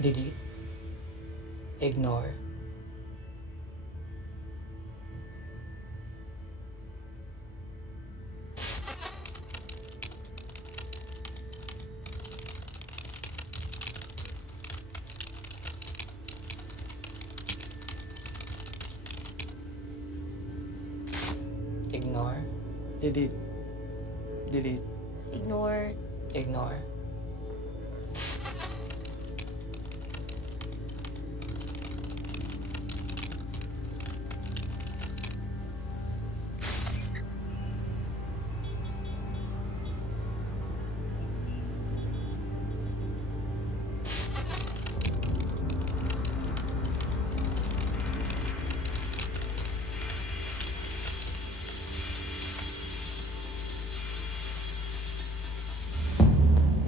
delete, ignore, ignore, Delete. Delete. Ignore. ignore,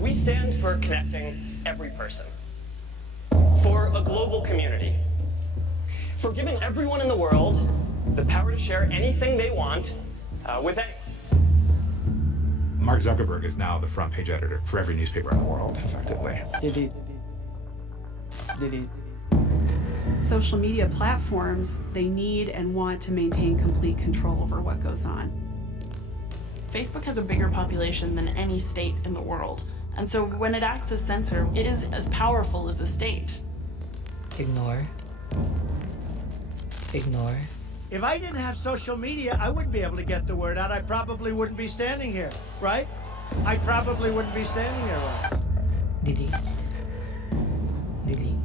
We stand for connecting every person, for a global community, for giving everyone in the world the power to share anything they want with anyone. Mark Zuckerberg is now the front page editor for every newspaper in the world, effectively. Delete. Delete. Social media platforms, they need and want to maintain complete control over what goes on. Facebook has a bigger population than any state in the world. And so when it acts as censor, it is as powerful as the state. ignore, ignore, If I didn't have social media, I wouldn't be able to get the word out. I probably wouldn't be standing here, right? I probably wouldn't be standing here, right? delete, delete,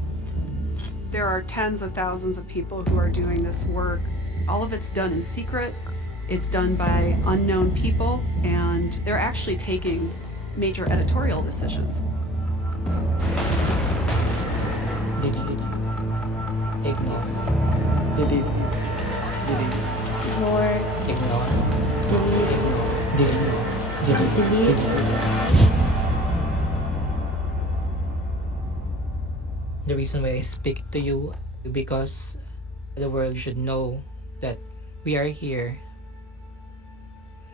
There are tens of thousands of people who are doing this work. All of it's done in secret. It's done by unknown people, and they're actually taking major editorial decisions. delete, ignore, Delete. Delete. Ignore. ignore, Delete. ignore, delete, delete, Delete. The reason why I speak to you because the world should know that we are here.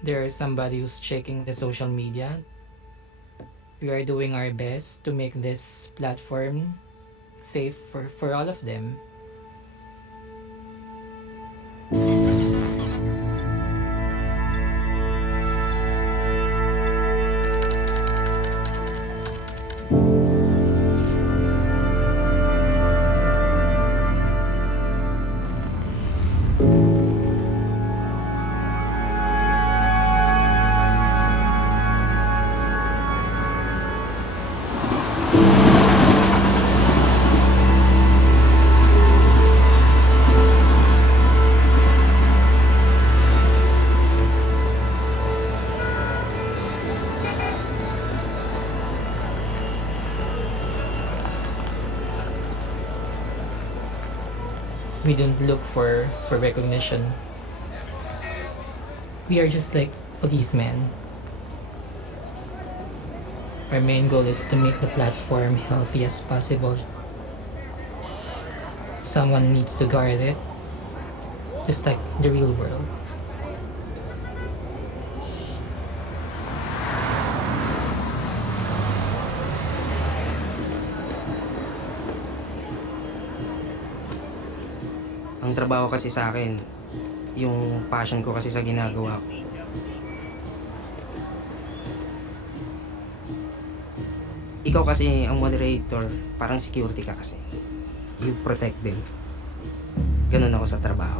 There is somebody who's checking the social media. We are doing our best to make this platform safe for all of them. We don't look for recognition. We are just like policemen. Our main goal is to make the platform healthy as possible. Someone needs to guard it, just like the real world. Ang trabaho kasi sa akin, yung passion ko kasi sa ginagawa ko. Ikaw kasi ang moderator, parang security ka kasi. You protect them. Ganun ako sa trabaho.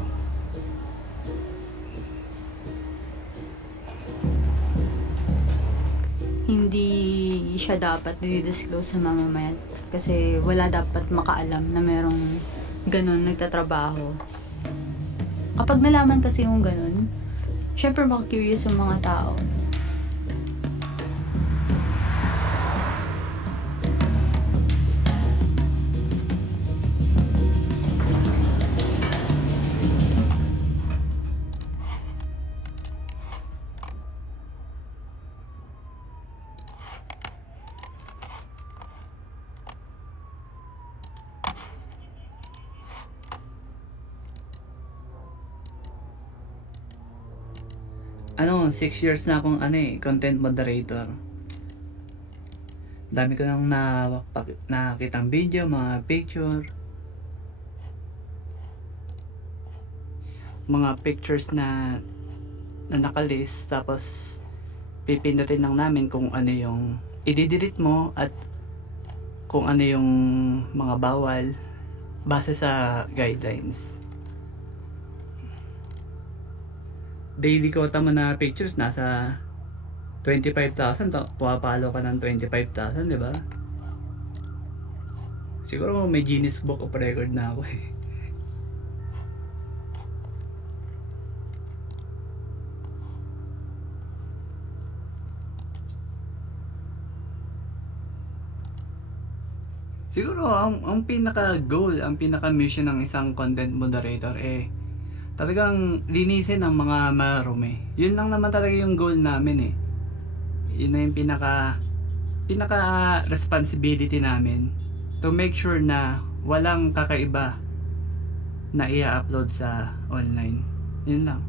Hindi siya dapat i-disclose sa mamamayan kasi wala dapat makaalam na merong ganun nagtatrabaho. Kapag nalaman kasi yung ganun, syempre maka-curious yung mga tao. Ano, 6 years na akong content moderator. Dami ko nang nakitang video, mga picture. Mga pictures na nakalist, tapos pipindutin lang namin kung ano yung i-delete mo at kung ano yung mga bawal base sa guidelines. Daily quota mo na pictures nasa 25,000, pumapalo ka ng 25,000, di ba? Siguro may Guinness Book of Record na ako eh. Siguro ang pinaka goal, ang pinaka mission ng isang content moderator talagang linisin ang mga marumi. Yun lang naman talaga yung goal namin eh. Yun na yung pinaka responsibility namin, to make sure na walang kakaiba na i-upload sa online. Yun lang.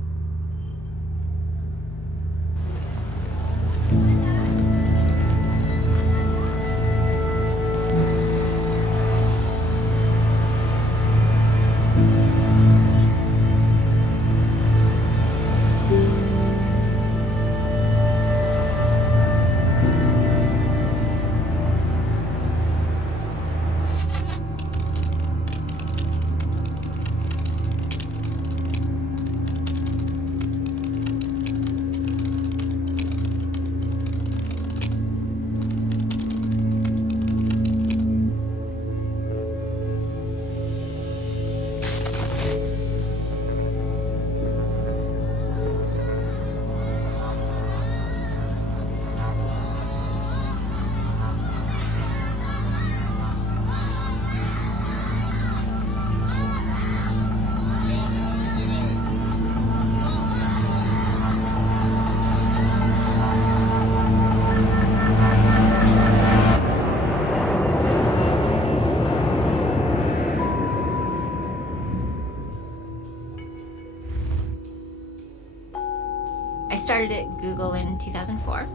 I started at Google in 2004.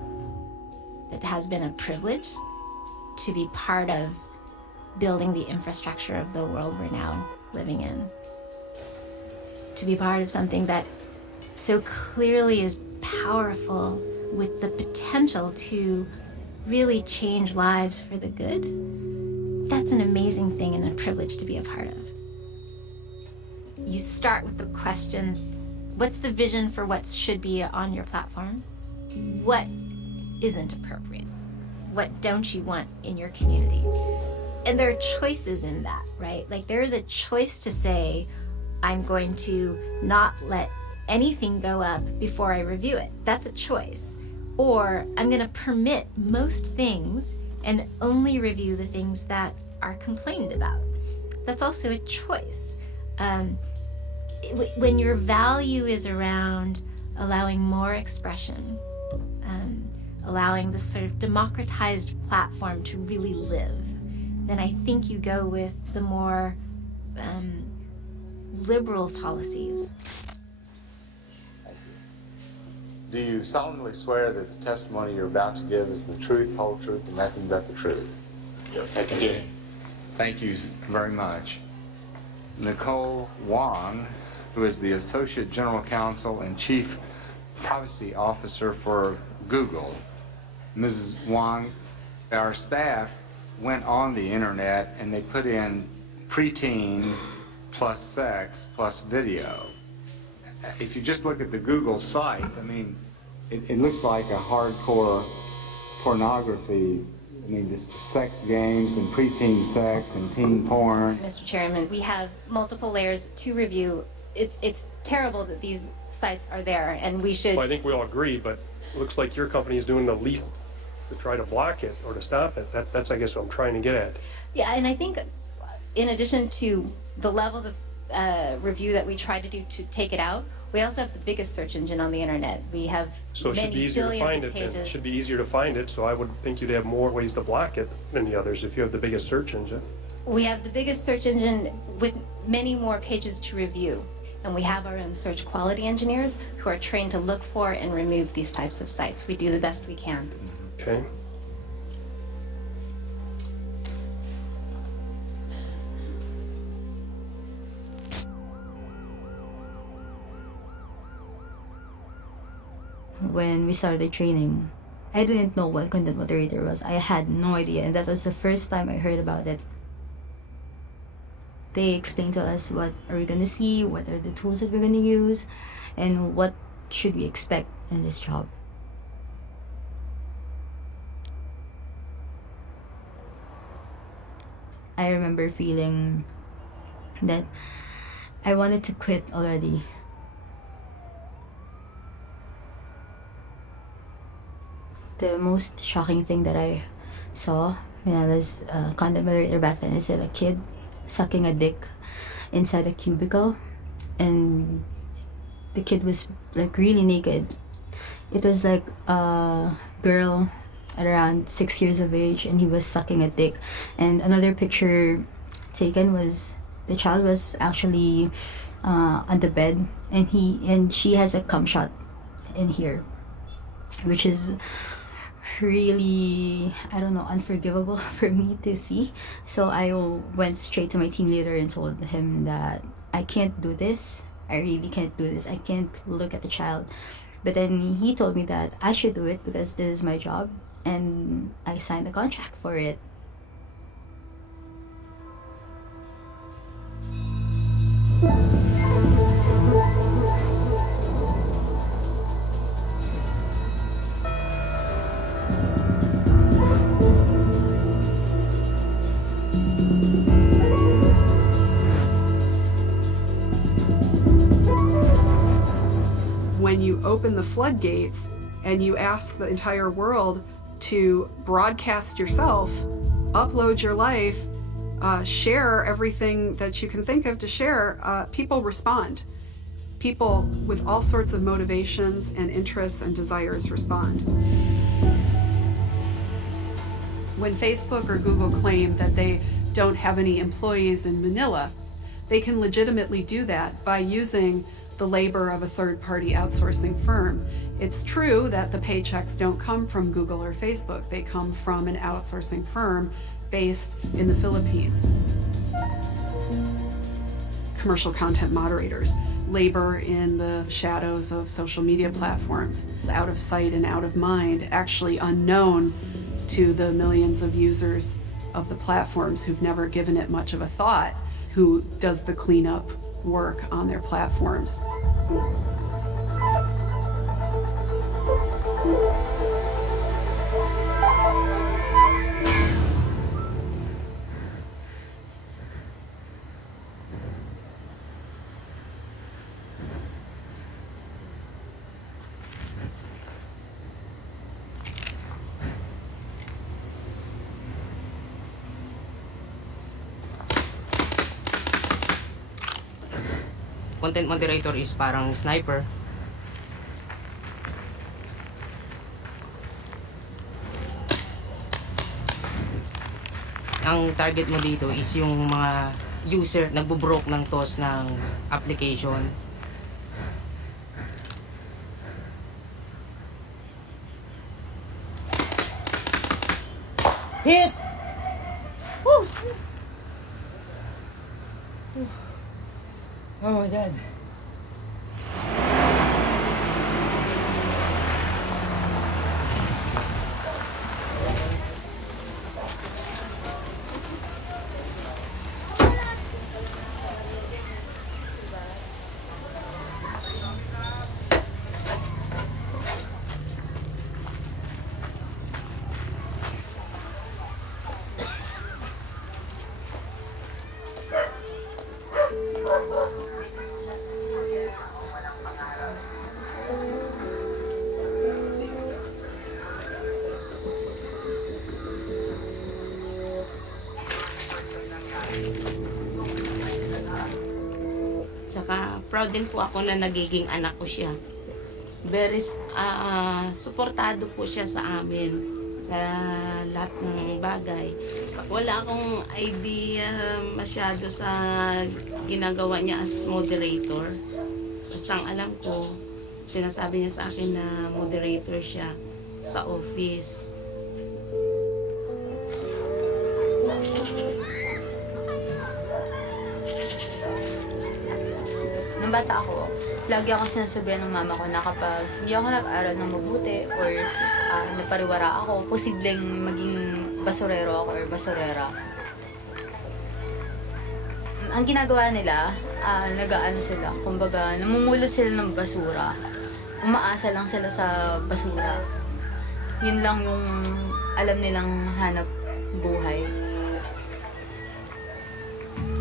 It has been a privilege to be part of building the infrastructure of the world we're now living in. To be part of something that so clearly is powerful with the potential to really change lives for the good. That's an amazing thing and a privilege to be a part of. You start with the question, what's the vision for what should be on your platform? What isn't appropriate? What don't you want in your community? And there are choices in that, right? Like there is a choice to say, I'm going to not let anything go up before I review it. That's a choice. Or I'm going to permit most things and only review the things that are complained about. That's also a choice. When your value is around allowing more expression, allowing this sort of democratized platform to really live, then I think you go with the more liberal policies. Do you solemnly swear that the testimony you're about to give is the truth, whole truth, and nothing but the truth? I can do it. Thank you very much. Nicole Wong, who is the Associate General Counsel and Chief Privacy Officer for Google. Mrs. Wong, our staff went on the internet and they put in preteen plus sex plus video. If you just look at the Google sites, I mean, it looks like a hardcore pornography. I mean, this sex games and preteen sex and teen porn. Mr. Chairman, we have multiple layers to review. It's terrible that these sites are there, and we should... Well, I think we all agree, but it looks like your company is doing the least to try to block it or to stop it. That's, I guess, what I'm trying to get at. Yeah, and I think in addition to the levels of review that we try to do to take it out, we also have the biggest search engine on the internet. We have So it should be easier to find it then. It should be easier to find it, so I would think you'd have more ways to block it than the others if you have the biggest search engine. We have the biggest search engine with many more pages to review. And we have our own search quality engineers who are trained to look for and remove these types of sites. We do the best we can. Okay. when we started training, I didn't know what content moderator was. I had no idea, and that was the first time I heard about it. They explained to us what are we gonna see, what are the tools that we're gonna use, and what should we expect in this job. I remember feeling that I wanted to quit already. The most shocking thing that I saw when I was a content moderator back then is that a kid sucking a dick inside a cubicle, and the kid was like really naked. It was like a girl at around 6 years of age, and he was sucking a dick. And another picture taken was the child was actually on the bed, and she has a cum shot in here, which is really, I don't know, unforgivable for me to see. So I went straight to my team leader and told him that I can't do this. I really can't do this. I can't look at the child. But then he told me that I should do it because this is my job, and I signed the contract for it. When you open the floodgates and you ask the entire world to broadcast yourself, upload your life, share everything that you can think of to share, people respond. People with all sorts of motivations and interests and desires respond. When Facebook or Google claim that they don't have any employees in Manila, they can legitimately do that by using the labor of a third-party outsourcing firm. It's true that the paychecks don't come from Google or Facebook. They come from an outsourcing firm based in the Philippines. Commercial content moderators labor in the shadows of social media platforms, out of sight and out of mind, actually unknown to the millions of users of the platforms who've never given it much of a thought, who does the cleanup work on their platforms. Content moderator is parang sniper. Ang target mo dito is yung mga user nagbo-broke ng TOS ng application. Hit! Woo! Oh my God. Tsaka proud din po ako na nagiging anak ko siya. Very suportado po siya sa amin sa lahat ng bagay. Wala akong idea masyado sa ginagawa niya as moderator. Basta ang alam ko, sinasabi niya sa akin na moderator siya sa office. Nung bata ako, Lagi ako sinasabihan ng mama ko na kapag hindi ako nag-aral ng mabuti or napariwara ako, posibleng maging basurero ako or basurera. Ang ginagawa nila, nag-aano sila, kumbaga namumulot sila ng basura. Umaasa lang sila sa basura. Yun lang yung alam nilang hanap buhay.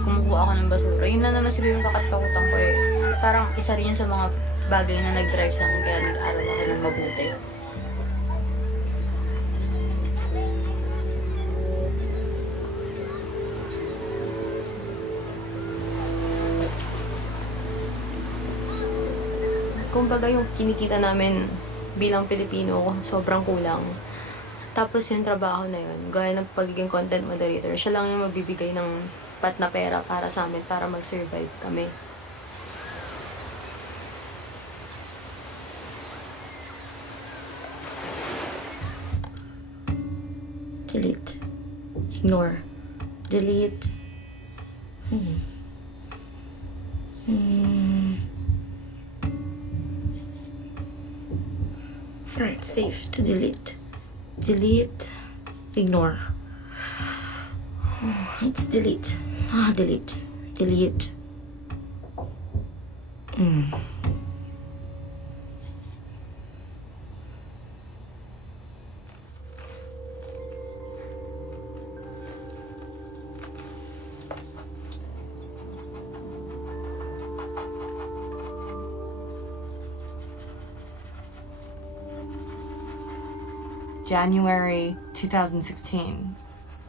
Kumukuha ako ng basura. Yun na naman siguro yung kakatakutan ko eh. Parang isa rin yun sa mga bagay na nag-drive sa akin kaya nag-aaral ako ng mabuti. Kumbaga yung kinikita namin bilang Pilipino, sobrang kulang. Tapos yung trabaho na yun, gaya ng pagiging content moderator, siya lang yung magbibigay ng pat na pera para sa amin, para mag-survive kami. Delete. Ignore. Delete. Alright, save to delete. Delete. Ignore. It's delete. Delete. Delete. January 2016,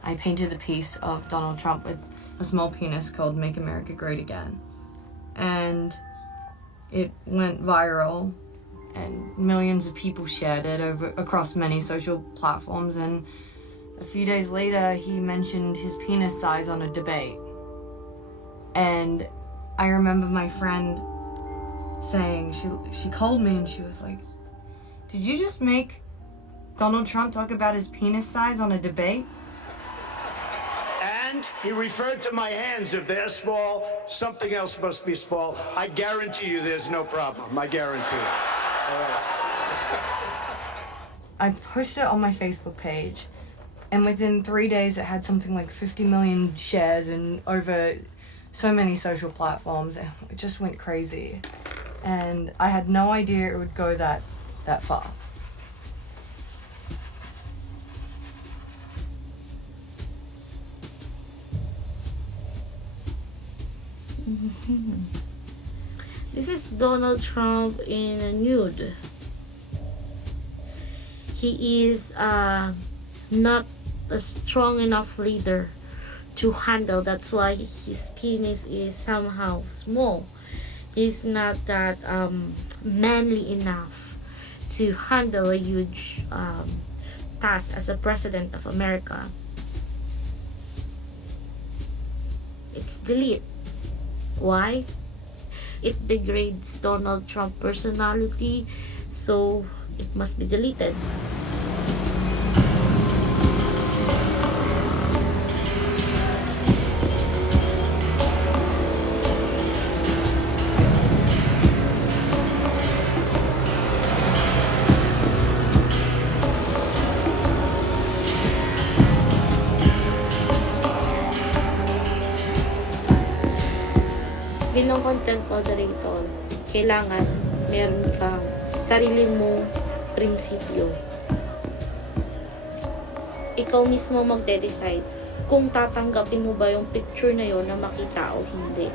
I painted a piece of Donald Trump with a small penis called Make America Great Again. And it went viral and millions of people shared it across many social platforms, and a few days later he mentioned his penis size on a debate. And I remember my friend saying, she called me and she was like, "Did you just make Donald Trump talk about his penis size on a debate?" And he referred to my hands. If they're small, something else must be small. I guarantee you there's no problem. I guarantee. All right. I pushed it on my Facebook page, and within 3 days it had something like 50 million shares and over so many social platforms. It just went crazy. And I had no idea it would go that far. This is Donald Trump in a nude. He is not a strong enough leader to handle. That's why his penis is somehow small. He's not that manly enough to handle a huge task as a president of America. It's delete. Why? It degrades Donald Trump personality, so it must be deleted. Bilang content moderator, kailangan meron kang sarili mong prinsipyo. Ikaw mismo magde-decide kung tatanggapin mo ba yung picture na yon na makita o hindi.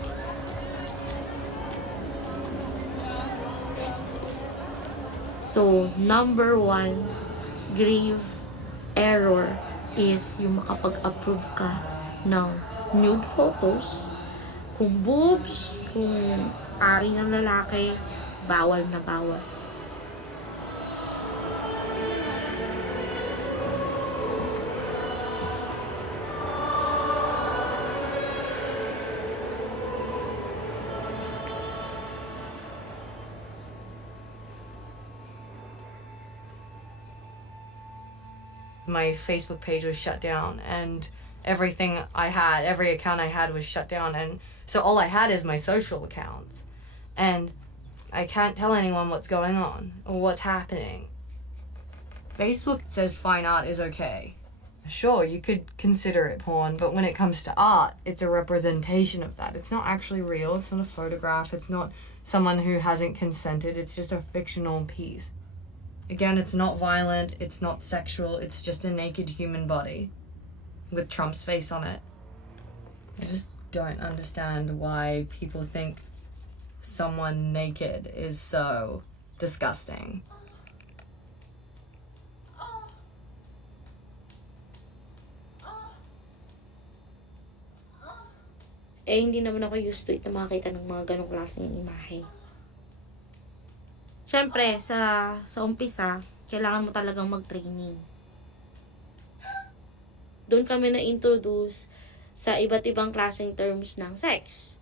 So, number 1 grave error is yung makapag-approve ka ng nude photos. Kung boobs, kung ari ng lalaki, bawal na bawal. My Facebook page was shut down, and everything I had, every account I had was shut down, and so all I had is my social accounts. And I can't tell anyone what's going on or what's happening. Facebook says fine art is okay. Sure, you could consider it porn, but when it comes to art, it's a representation of that. It's not actually real, it's not a photograph, it's not someone who hasn't consented, it's just a fictional piece. Again, it's not violent, it's not sexual, it's just a naked human body with Trump's face on it. I just don't understand why people think someone naked is so disgusting. Eh, hindi naman ako used to it na makakita ng mga ganong klaseng imahe. Siyempre, sa umpisa, kailangan mo talagang mag-training. Doon kami na-introduce sa iba't ibang klaseng terms ng sex.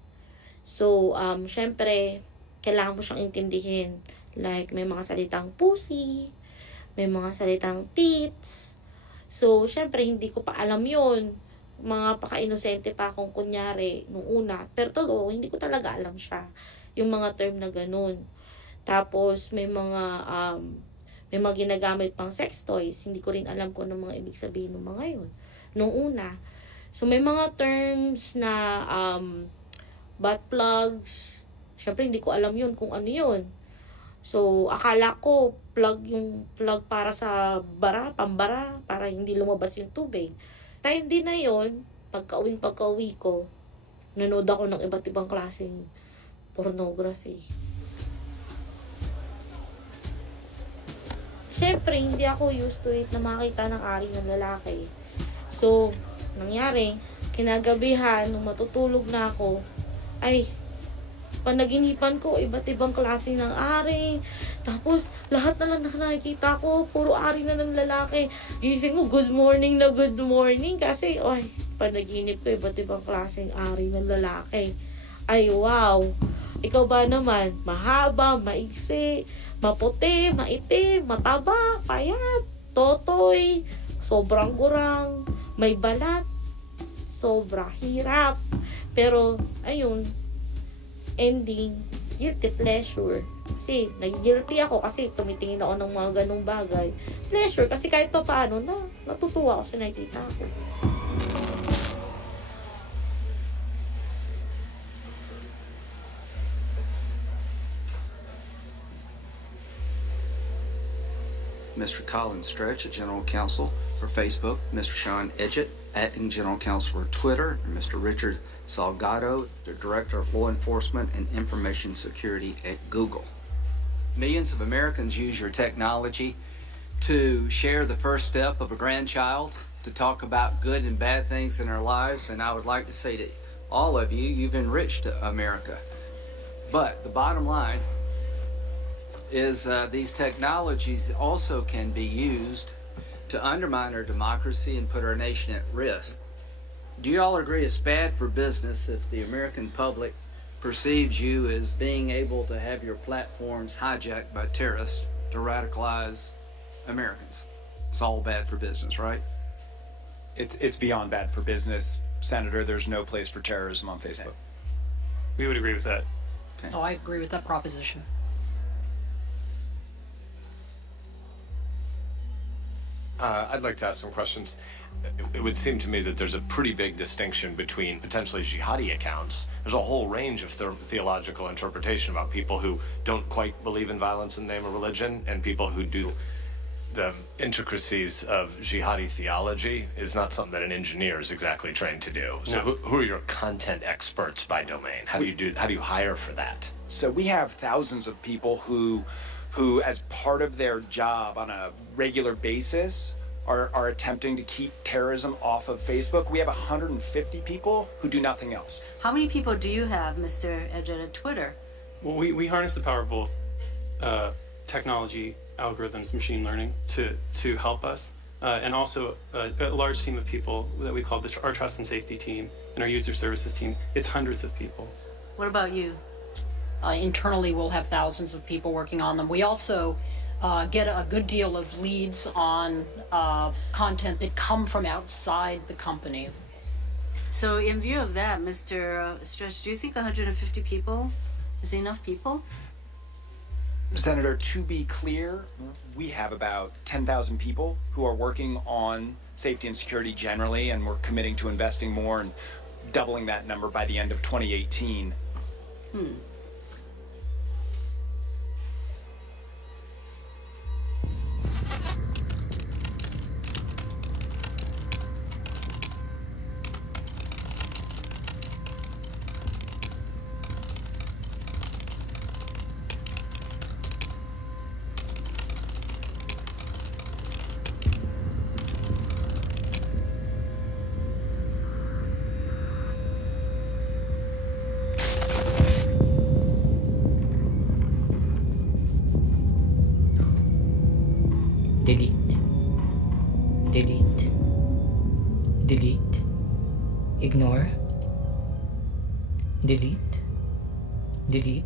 So, siyempre, kailangan mo siyang intindihin. Like, may mga salitang pussy, may mga salitang tits. So, siyempre, hindi ko pa alam yun. Mga paka-inosente pa akong kunyari nung una. Pero tolo, hindi ko talaga alam siya. Yung mga term na ganun. Tapos, may mga ginagamit pang sex toys. Hindi ko rin alam kung ano mga ibig sabihin ng mga yun. Nung una. So, may mga terms na butt plugs. Siyempre, hindi ko alam yun kung ano yun. So, akala ko yung plug para sa pambara, para hindi lumabas yung tubig. Time din na yun, pagka-uwi ko, nanood ako ng iba't ibang klaseng pornography. Siyempre, hindi ako used to it na makita ng ari ng lalaki. So, nangyari, kinagabihan, nung matutulog na ako, ay, panaginipan ko, iba't ibang klase ng ari. Tapos, lahat na lang nakikita ko, puro ari na ng lalaki. Gising mo, good morning na good morning. Kasi, ay, panaginip ko, iba't ibang klaseng ari ng lalaki. Ay, wow. Ikaw ba naman? Mahaba, maiksi, maputi, maitim, mataba, payat, totoy, sobrang gurang, may balat, sobra hirap. Pero, ayun, ending, guilty pleasure. Kasi, nag-guilty ako kasi tumitingin ako ng mga ganong bagay. Pleasure, kasi kahit pa paano, natutuwa ako sa nakikita ko. Mr. Colin Stretch, General Counsel for Facebook, Mr. Sean Edgett, Acting General Counsel for Twitter, and Mr. Richard Salgado, the Director of Law Enforcement and Information Security at Google. Millions of Americans use your technology to share the first step of a grandchild, to talk about good and bad things in their lives, and I would like to say to all of you, you've enriched America. But the bottom line is these technologies also can be used to undermine our democracy and put our nation at risk. Do you all agree it's bad for business if the American public perceives you as being able to have your platforms hijacked by terrorists to radicalize Americans? It's all bad for business, right? It's beyond bad for business, Senator. There's no place for terrorism on Facebook. We would agree with that. Okay. Oh, I agree with that proposition. I'd like to ask some questions. It would seem to me that there's a pretty big distinction between potentially jihadi accounts. There's a whole range of theological interpretation about people who don't quite believe in violence in the name of religion, and people who do. The intricacies of jihadi theology is not something that an engineer is exactly trained to do. So No. who are your content experts by domain? How do you hire for that? So we have thousands of people who as part of their job on a regular basis are attempting to keep terrorism off of Facebook. We have 150 people who do nothing else. How many people do you have, Mr. Edgett, at Twitter? Well, we harness the power of both technology, algorithms, machine learning to help us, and also a large team of people that we call our trust and safety team and our user services team. It's hundreds of people. What about you? Internally, we'll have thousands of people working on them. We also get a good deal of leads on content that come from outside the company. So in view of that, Mr. Stretch, do you think 150 people is enough people? Senator, to be clear, we have about 10,000 people who are working on safety and security generally, and we're committing to investing more and doubling that number by the end of 2018. Delete. Delete. Delete. Ignore. Delete. Delete.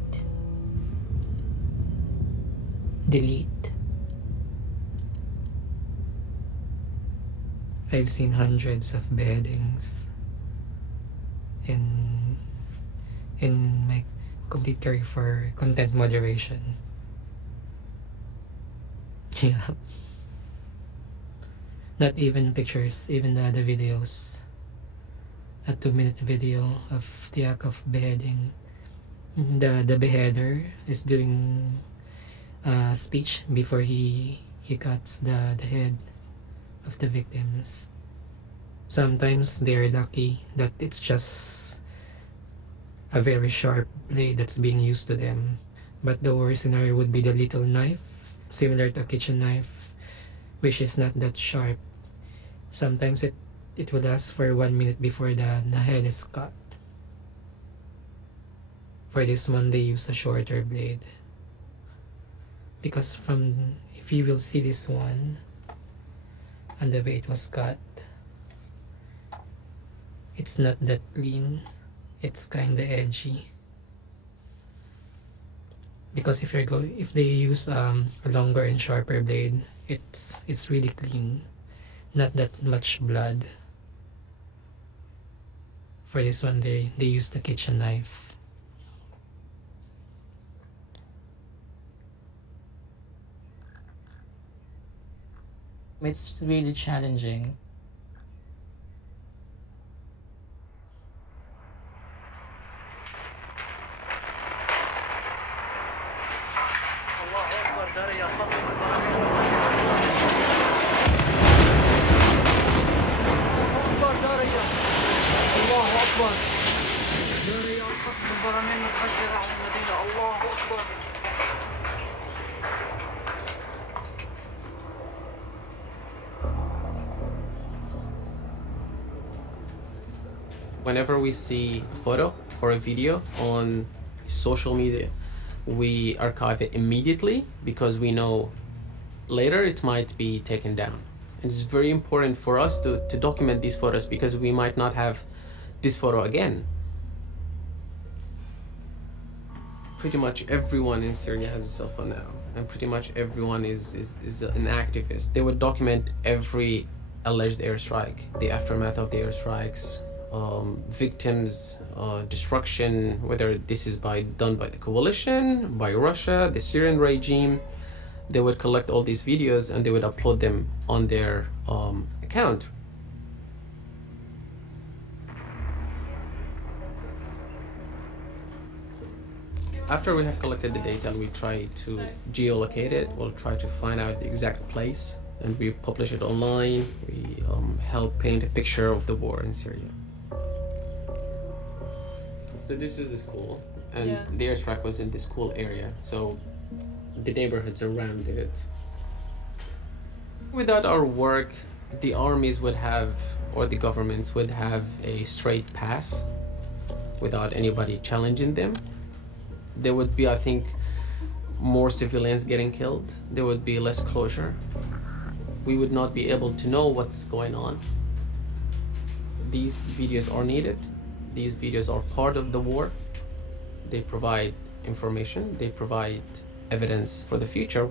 Delete. I've seen hundreds of beheadings in my complete career for content moderation. Yeah. Not even pictures, even the videos. A 2-minute video of the act of beheading. The beheader is doing a speech before he cuts the head of the victims. Sometimes they're lucky that it's just a very sharp blade that's being used to them. But the worst scenario would be the little knife, similar to a kitchen knife, which is not that sharp. Sometimes it will last for 1 minute before the head is cut. For this one, they use a shorter blade. Because if you will see this one, and the way it was cut, it's not that clean. It's kinda edgy. Because if they use a longer and sharper blade, it's really clean. Not that much blood. For this one, they use the kitchen knife. It's really challenging. Whenever we see a photo or a video on social media, we archive it immediately because we know later it might be taken down. And it's very important for us to document these photos because we might not have this photo again. Pretty much everyone in Syria has a cell phone now, and pretty much everyone is an activist. They would document every alleged airstrike, the aftermath of the airstrikes, victims, destruction, whether this is done by the coalition, by Russia, the Syrian regime. They would collect all these videos and they would upload them on their account. After we have collected the data, we try to geolocate it. We'll try to find out the exact place, and we publish it online. We help paint a picture of the war in Syria. So this is the school, and the airstrike was in the school area, so the neighborhoods around it. Without our work, the armies would have, or the governments would have a straight pass without anybody challenging them. There would be, I think, more civilians getting killed. There would be less closure. We would not be able to know what's going on. These videos are needed. These videos are part of the war. They provide information. They provide evidence for the future.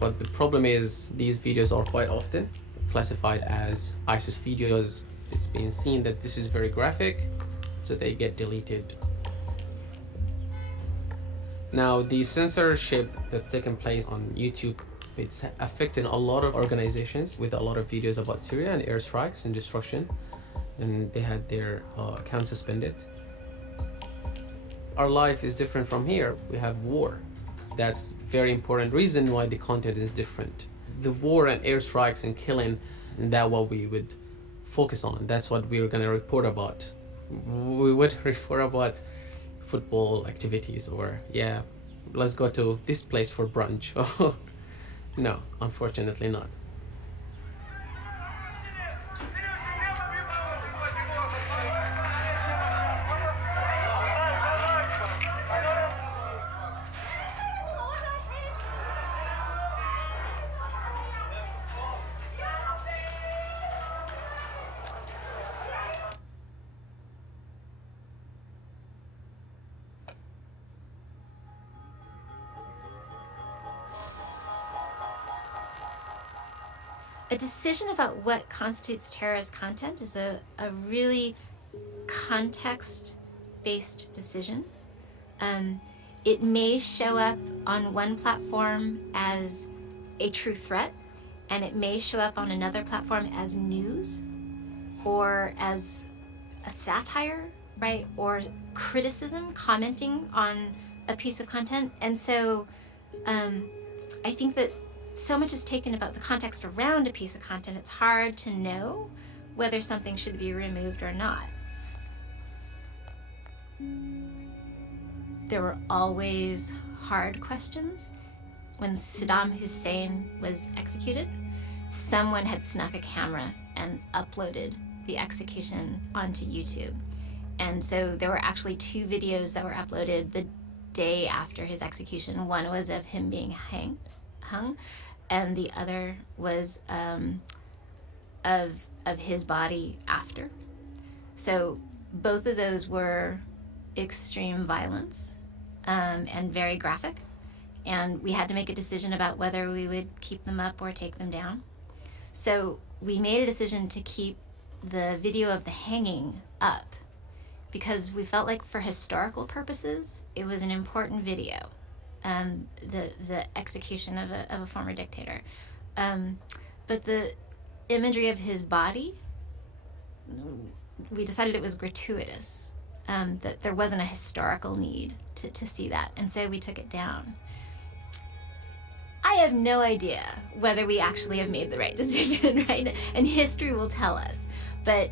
But the problem is these videos are quite often classified as ISIS videos. It's been seen that this is very graphic, so they get deleted. Now, the censorship that's taken place on YouTube, it's affecting a lot of organizations with a lot of videos about Syria and airstrikes and destruction, and they had their account suspended. Our life is different from here. We have war. That's very important reason why the content is different. The war and airstrikes and killing, and that's what we would focus on. That's what we're gonna report about. We would report about football activities or, yeah, let's go to this place for brunch. No, unfortunately not. A decision about what constitutes terrorist content is a really context-based decision. It may show up on one platform as a true threat, and it may show up on another platform as news or as a satire, right? Or criticism, commenting on a piece of content. And so I think that so much is taken about the context around a piece of content, it's hard to know whether something should be removed or not. There were always hard questions. When Saddam Hussein was executed, someone had snuck a camera and uploaded the execution onto YouTube. And so there were actually 2 videos that were uploaded the day after his execution. One was of him being hung, and the other was of his body after. So both of those were extreme violence and very graphic, and we had to make a decision about whether we would keep them up or take them down. So we made a decision to keep the video of the hanging up because we felt like for historical purposes it was an important video. The execution of a former dictator. But the imagery of his body, we decided it was gratuitous, that there wasn't a historical need to see that, and so we took it down. I have no idea whether we actually have made the right decision, right? And history will tell us. But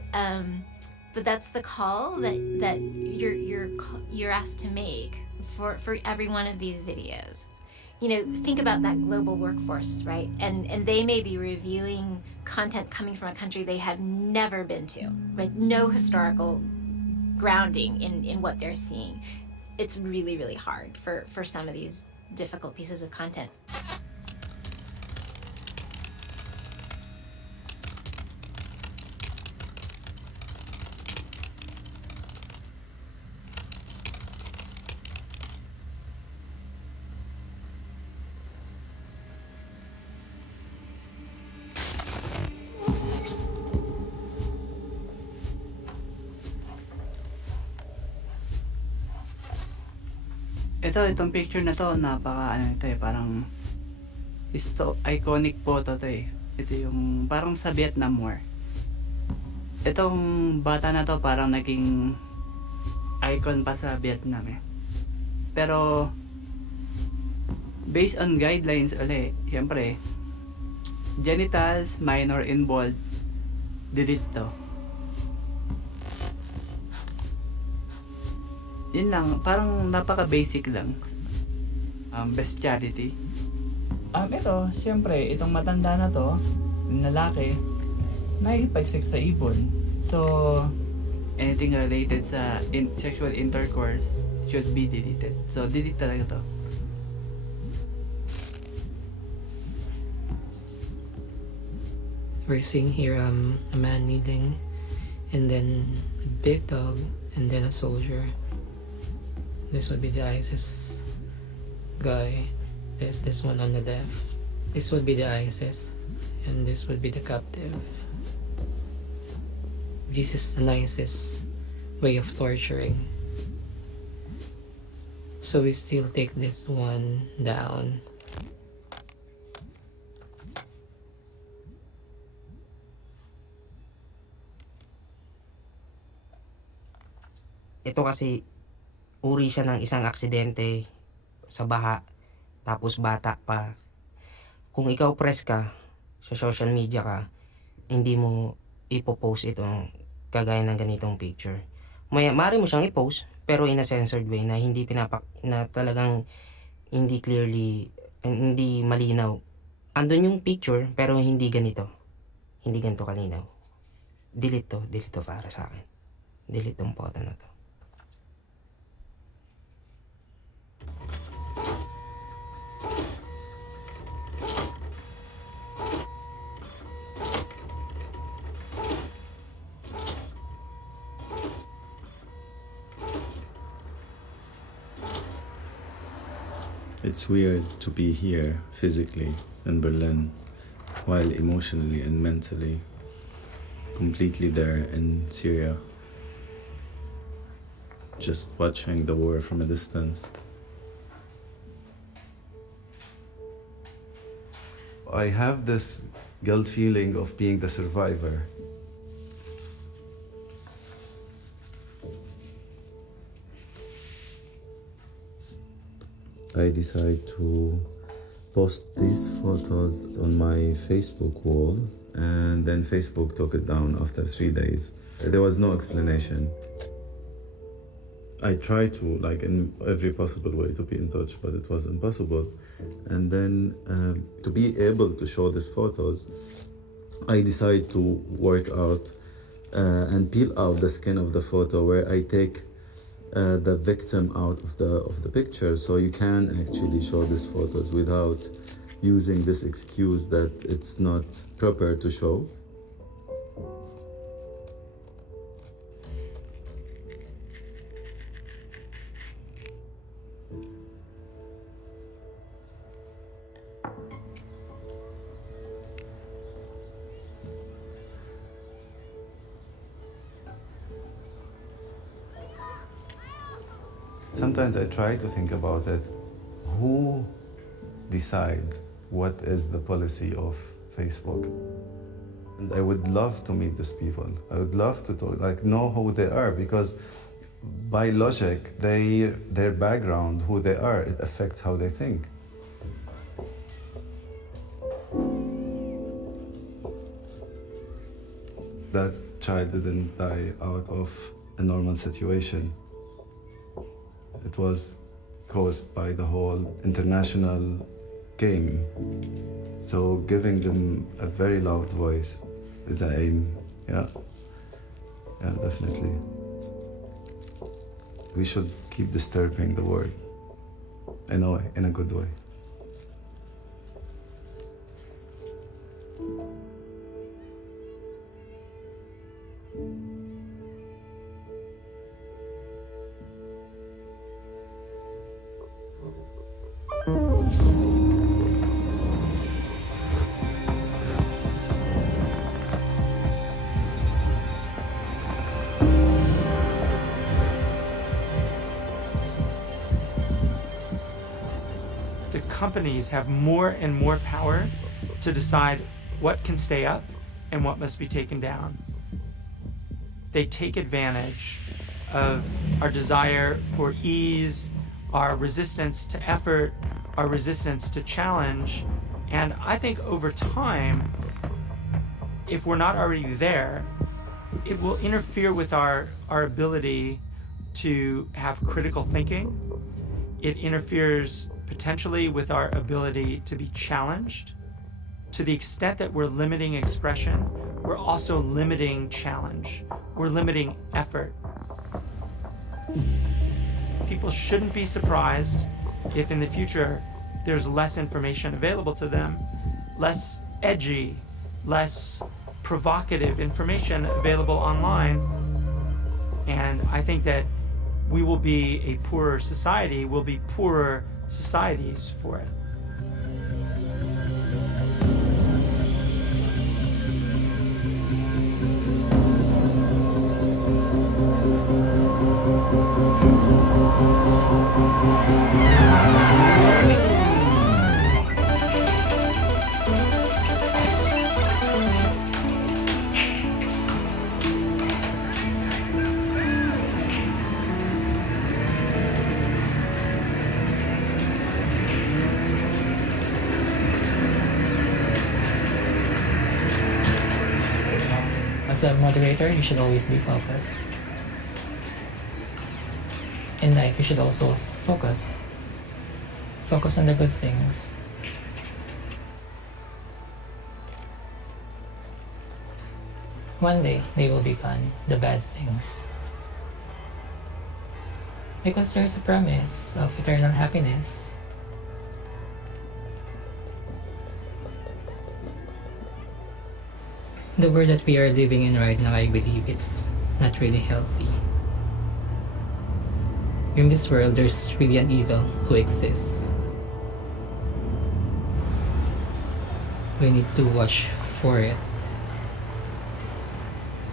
that's the call that you're asked to make for every one of these videos. You know, think about that global workforce, right? And they may be reviewing content coming from a country they have never been to, right? No historical grounding in what they're seeing. It's really, really hard for some of these difficult pieces of content. Itong picture na to, parang iconic photo to eh. Ito yung parang sa Vietnam War. Itong bata na to parang naging icon pa sa Vietnam eh. Pero based on guidelines ulit, siyempre genitals, minor in bold, delete to. Yun lang, parang napaka-basic lang. Bestiality. Ito, siyempre, itong matanda na to, yung lalaki, nakikipag-sex sa ibon. So, anything related sa sexual intercourse should be deleted. So, delete talaga to. We're seeing here a man kneeling, and then a big dog, and then a soldier. This would be the ISIS guy. There's this one on the left. This would be the ISIS, and this would be the captive. This is the nicest way of torturing. So we still take this one down. Ito kasi, uri siya ng isang aksidente sa baha, tapos bata pa. Kung ikaw press ka, sa social media ka, hindi mo ipopost itong kagaya ng ganitong picture. Maaari mo siyang i-post, pero in a censored way na hindi na talagang hindi clearly, hindi malinaw. Andun yung picture, pero hindi ganito. Hindi ganito kalinaw. Delete to para sa akin. Delete tong photo na to. It's weird to be here physically in Berlin, while emotionally and mentally completely there in Syria, just watching the war from a distance. I have this guilt feeling of being the survivor. I decide to post these photos on my Facebook wall, and then Facebook took it down after 3 days. There was no explanation. I tried to, like, in every possible way to be in touch, but it was impossible. And then to be able to show these photos, I decided to work out and peel out the skin of the photo, where I take the victim out of the picture, so you can actually show these photos without using this excuse that it's not proper to show. Sometimes I try to think about it. Who decides what is the policy of Facebook? And I would love to meet these people. I would love to talk, know who they are, because by logic, their background, who they are, it affects how they think. That child didn't die out of a normal situation. It was caused by the whole international game. So giving them a very loud voice is the aim. Yeah, definitely. We should keep disturbing the world in a way, in a good way. Companies have more and more power to decide what can stay up and what must be taken down. They take advantage of our desire for ease, our resistance to effort, our resistance to challenge, and I think over time, if we're not already there, it will interfere with our ability to have critical thinking. It interferes potentially with our ability to be challenged. To the extent that we're limiting expression, we're also limiting challenge. We're limiting effort. People shouldn't be surprised if in the future there's less information available to them, less edgy, less provocative information available online. And I think that we will be a poorer society, we'll be poorer societies for it. Thank you. As a moderator, you should always be focused. In life, you should also focus. Focus on the good things. One day, they will be gone, the bad things. Because there's a promise of eternal happiness. The world that we are living in right now, I believe it's not really healthy. In this world, there's really an evil who exists. We need to watch for it.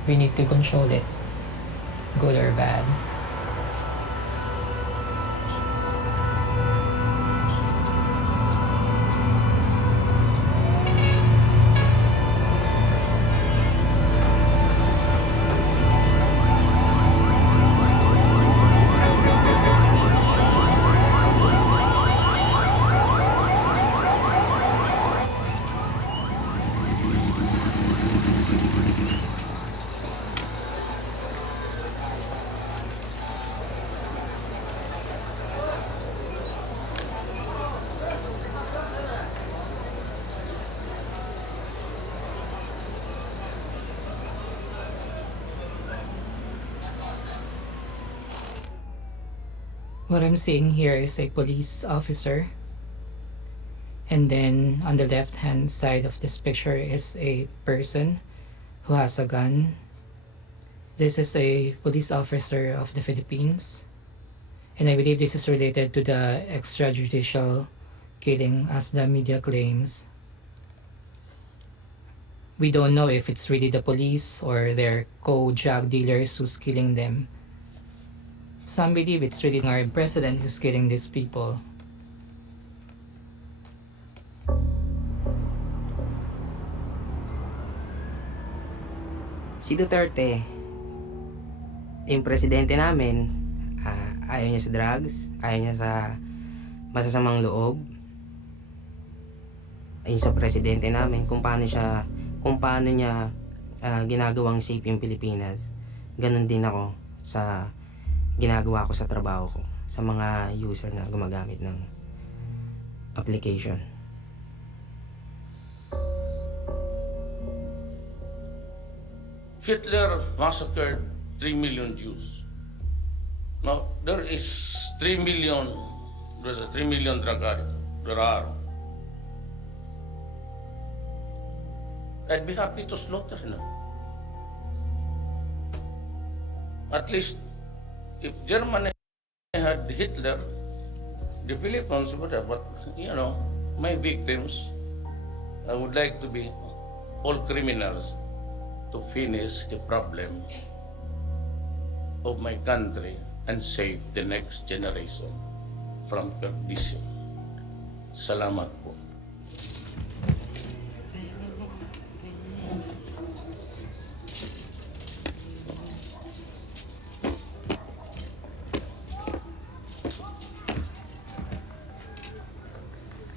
We need to control it, good or bad. What I'm seeing here is a police officer. And then on the left hand side of this picture is a person who has a gun. This is a police officer of the Philippines. And I believe this is related to the extrajudicial killing as the media claims. We don't know if it's really the police or their co-drug dealers who's killing them. Some believe it's really our president who's killing these people. Si Duterte, yung presidente namin, ayaw niya sa drugs, ayaw niya sa masasamang loob. Ayun sa presidente namin, kung paano niya ginagawang safe yung Pilipinas. Ganon din ako sa ginagawa ko sa trabaho ko, sa mga user na gumagamit ng application. Hitler massacred 3 million Jews. Now, there is 3 million, there's a 3 million drug addicts. There are. I'd be happy to slaughter them. At least, if Germany had Hitler, the Philippines would have, but, you know, my victims, I would like to be all criminals to finish the problem of my country and save the next generation from perdition. Salamat po.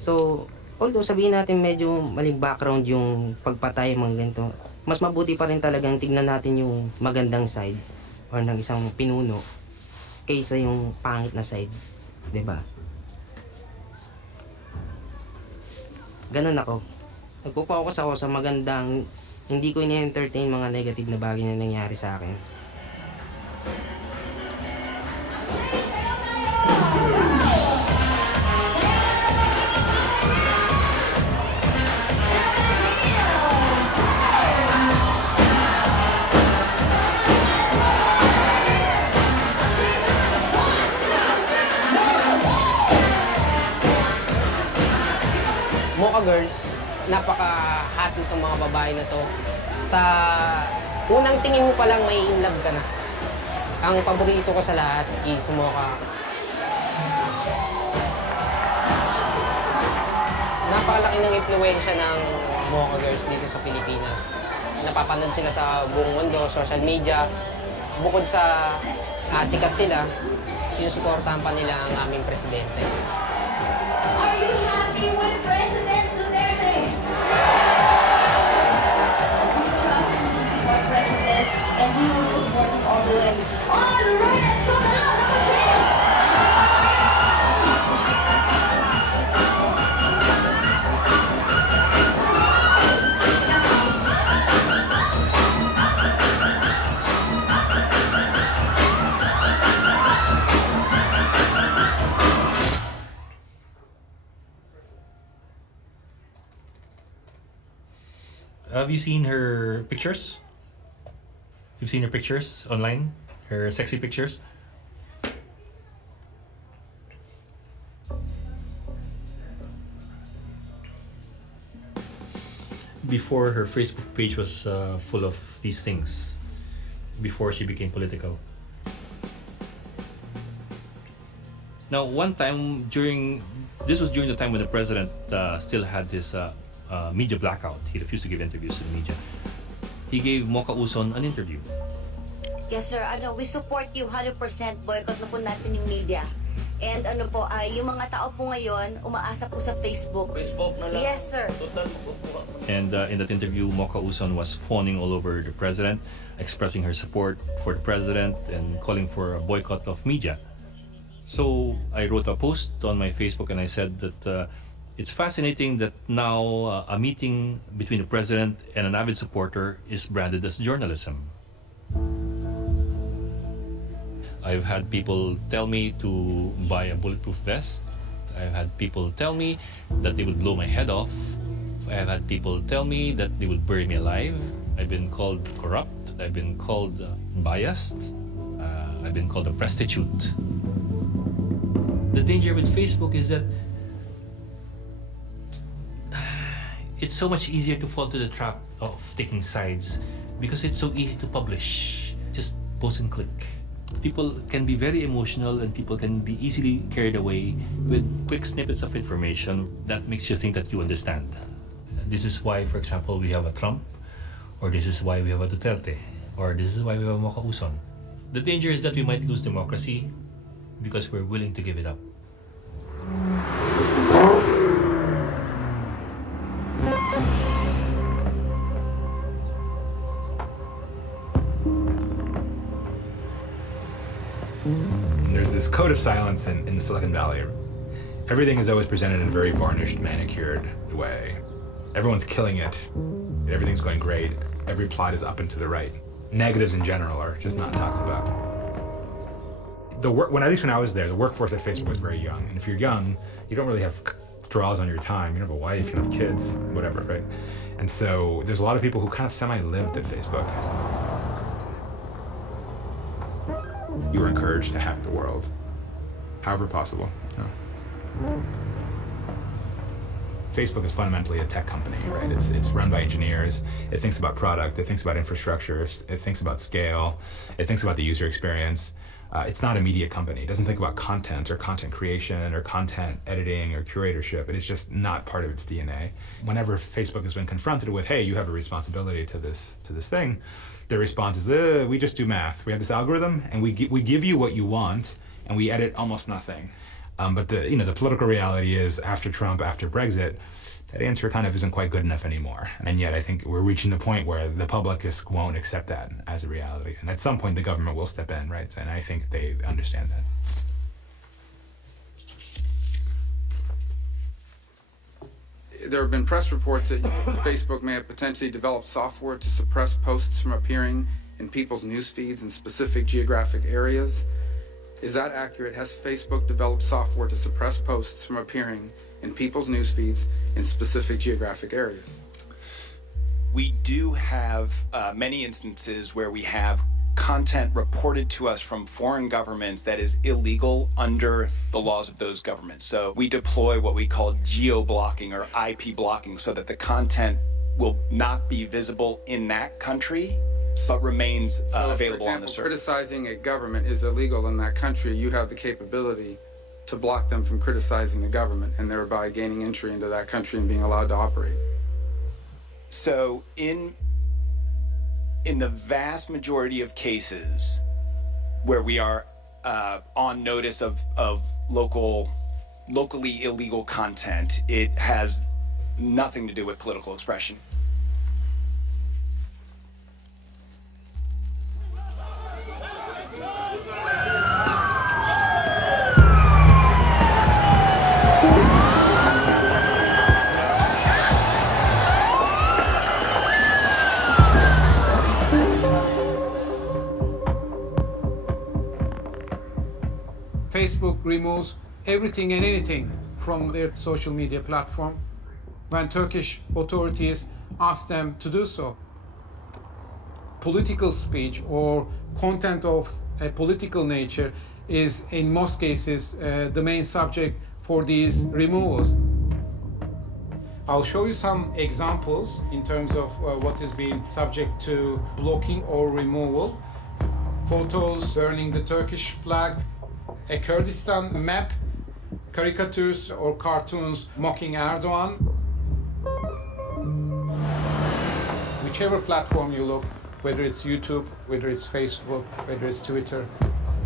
So, although sabihin natin medyo maling background yung pagpatay mga ganito, mas mabuti pa rin talagang tignan natin yung magandang side or ng isang pinuno kaysa yung pangit na side, 'di ba? Ganun ako. Nagpo-focus ako sa magandang, hindi ko ini-entertain mga negative na bagay na nangyari sa akin. Mocha Girls, napaka-hot itong mga babae na to. Sa unang tingin mo pa lang may in love ka na. Ang paborito ko sa lahat is Mocha. Napakalaki ng impluwensya ng Mocha Girls dito sa Pilipinas. Napapanood sila sa buong mundo, social media. Bukod sa sikat sila, sinusuportahan pa nila ang aming presidente. Are you happy with President Duterte? Do you trust and believe what President Have you seen her pictures? You've seen her pictures online? Her sexy pictures? Before, her Facebook page was full of these things. Before she became political. Now, one time this was during the time when the president still had his media blackout. He refused to give interviews to the media. He gave Mocha Uson an interview. Yes, sir. We support you 100%. Boycott na po natin yung media. And yung mga tao po ngayon, umaasa po sa Facebook. Facebook na lang. Yes, sir. Total makukuha. And in that interview, Mocha Uson was fawning all over the president, expressing her support for the president and calling for a boycott of media. So I wrote a post on my Facebook and I said that it's fascinating that now a meeting between the president and an avid supporter is branded as journalism. I've had people tell me to buy a bulletproof vest. I've had people tell me that they would blow my head off. I've had people tell me that they would bury me alive. I've been called corrupt. I've been called biased. I've been called a prostitute. The danger with Facebook is that it's so much easier to fall to the trap of taking sides because it's so easy to publish. Just post and click. People can be very emotional and people can be easily carried away with quick snippets of information that makes you think that you understand. This is why, for example, we have a Trump, or this is why we have a Duterte, or this is why we have a Mocha Uson. The danger is that we might lose democracy because we're willing to give it up. There's this code of silence in Silicon Valley. Everything is always presented in a very varnished, manicured way. Everyone's killing it. Everything's going great. Every plot is up and to the right. Negatives in general are just not talked about. At least when I was there, the workforce at Facebook was very young. And if you're young, you don't really have draws on your time. You don't have a wife, you don't have kids, whatever, right? And so there's a lot of people who kind of semi-lived at Facebook. You were encouraged to hack the world, however possible. Yeah. Facebook is fundamentally a tech company, right? It's run by engineers. It thinks about product. It thinks about infrastructure. It thinks about scale. It thinks about the user experience. It's not a media company. It doesn't think about content or content creation or content editing or curatorship. It is just not part of its DNA. Whenever Facebook has been confronted with, hey, you have a responsibility to this thing, their response is, we just do math. We have this algorithm, and we give you what you want, and we edit almost nothing. But the political reality is, after Trump, after Brexit, that answer kind of isn't quite good enough anymore. And yet I think we're reaching the point where the public just won't accept that as a reality. And at some point the government will step in, right? And I think they understand that. There have been press reports that Facebook may have potentially developed software to suppress posts from appearing in people's news feeds in specific geographic areas. Is that accurate? Has Facebook developed software to suppress posts from appearing in people's news feeds in specific geographic areas? We do have many instances where we have content reported to us from foreign governments that is illegal under the laws of those governments. So we deploy what we call geo-blocking or IP blocking so that the content will not be visible in that country, but remains available on the server. Criticizing a government is illegal in that country, you have the capability to block them from criticizing the government and thereby gaining entry into that country and being allowed to operate. So in the vast majority of cases where we are on notice of locally illegal content, it has nothing to do with political expression. Facebook removes everything and anything from their social media platform. When Turkish authorities ask them to do so. Political speech or content of a political nature is in most cases the main subject for these removals. I'll show you some examples in terms of what is being subject to blocking or removal. Photos burning the Turkish flag, a Kurdistan map, caricatures or cartoons mocking Erdogan. Whichever platform you look, whether it's YouTube, whether it's Facebook, whether it's Twitter,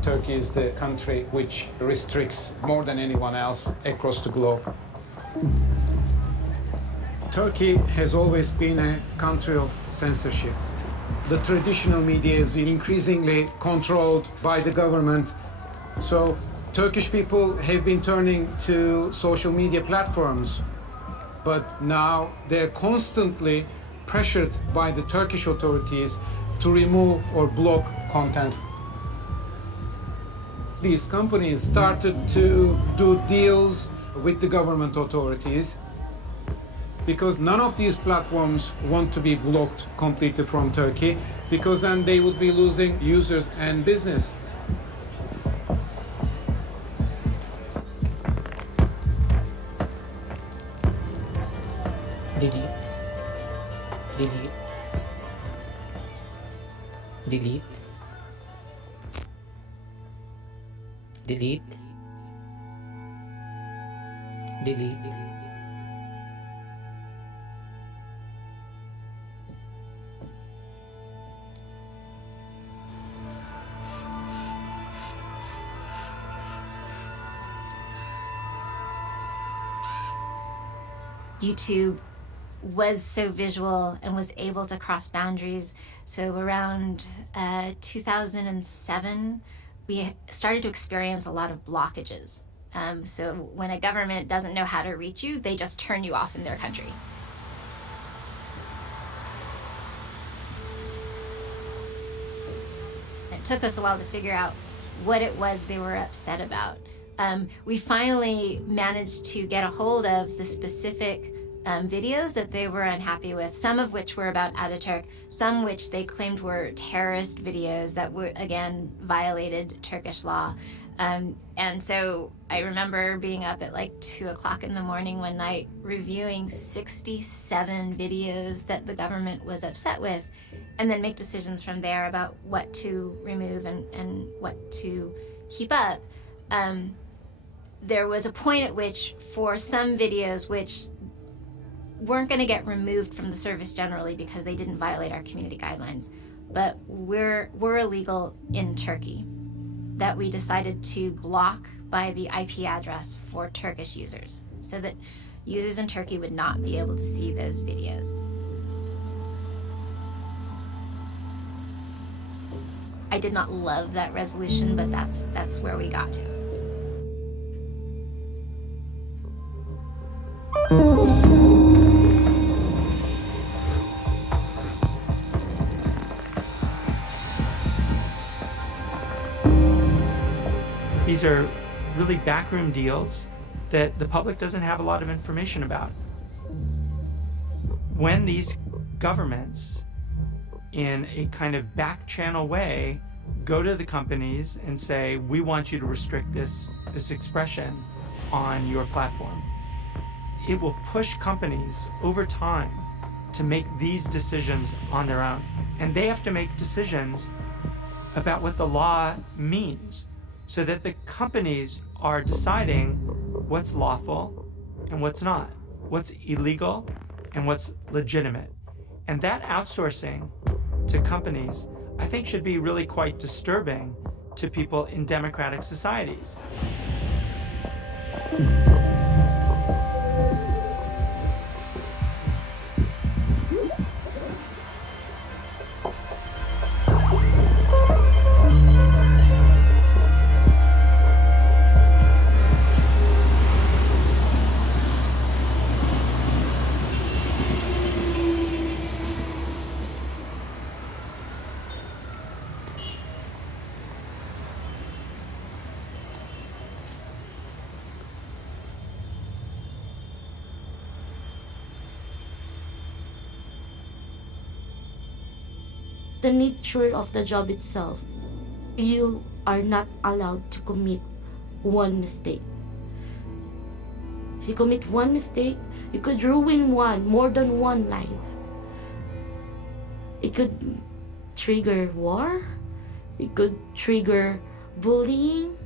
Turkey is the country which restricts more than anyone else across the globe. Turkey has always been a country of censorship. The traditional media is increasingly controlled by the government. So Turkish people have been turning to social media platforms, but now they're constantly pressured by the Turkish authorities to remove or block content. These companies started to do deals with the government authorities because none of these platforms want to be blocked completely from Turkey, because then they would be losing users and business. Delete. Delete. Delete. Delete. Delete. YouTube was so visual and was able to cross boundaries. So around 2007, we started to experience a lot of blockages. So when a government doesn't know how to reach you, they just turn you off in their country. It took us a while to figure out what it was they were upset about. We finally managed to get a hold of the specific videos that they were unhappy with, some of which were about Ataturk, some which they claimed were terrorist videos that were, again, violated Turkish law. And so I remember being up at like 2 o'clock in the morning one night reviewing 67 videos that the government was upset with, and then make decisions from there about what to remove and what to keep up. There was a point at which, for some videos which weren't going to get removed from the service generally because they didn't violate our community guidelines, but were illegal in Turkey, that we decided to block by the IP address for Turkish users, so that users in Turkey would not be able to see those videos. I did not love that resolution, but that's where we got to. These are really backroom deals that the public doesn't have a lot of information about. When these governments, in a kind of back channel way, go to the companies and say, we want you to restrict this expression on your platform, it will push companies over time to make these decisions on their own. And they have to make decisions about what the law means, so that the companies are deciding what's lawful and what's not, what's illegal and what's legitimate. And that outsourcing to companies, I think, should be really quite disturbing to people in democratic societies. the nature of the job itself, you are not allowed to commit one mistake. If you commit one mistake, you could ruin more than one life. It could trigger war, it could trigger bullying,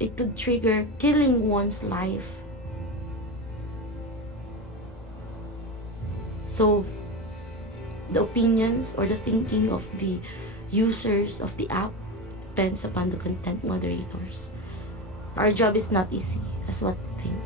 it could trigger killing one's life. So, the opinions or the thinking of the users of the app depends upon the content moderators. Our job is not easy, as what we think.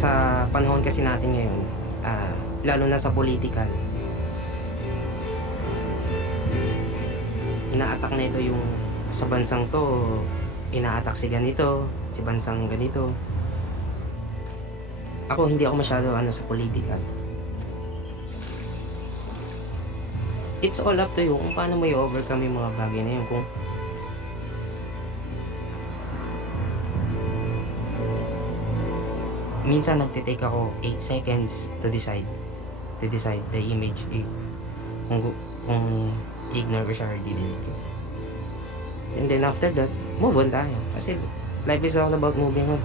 Sa panahon kasi natin ngayon, lalo na sa political, ina-attack na ito yung sa bansang to, ina-attack si ganito, si bansang ganito. Hindi ako masyado sa political. It's all up to you kung paano mo i-overcome yung mga bagay na yun. Kung minsan nagtitake ako 8 seconds to decide the image kung ignore ko siya or delete ko. And then after that, move on tayo. Kasi life is all about moving on.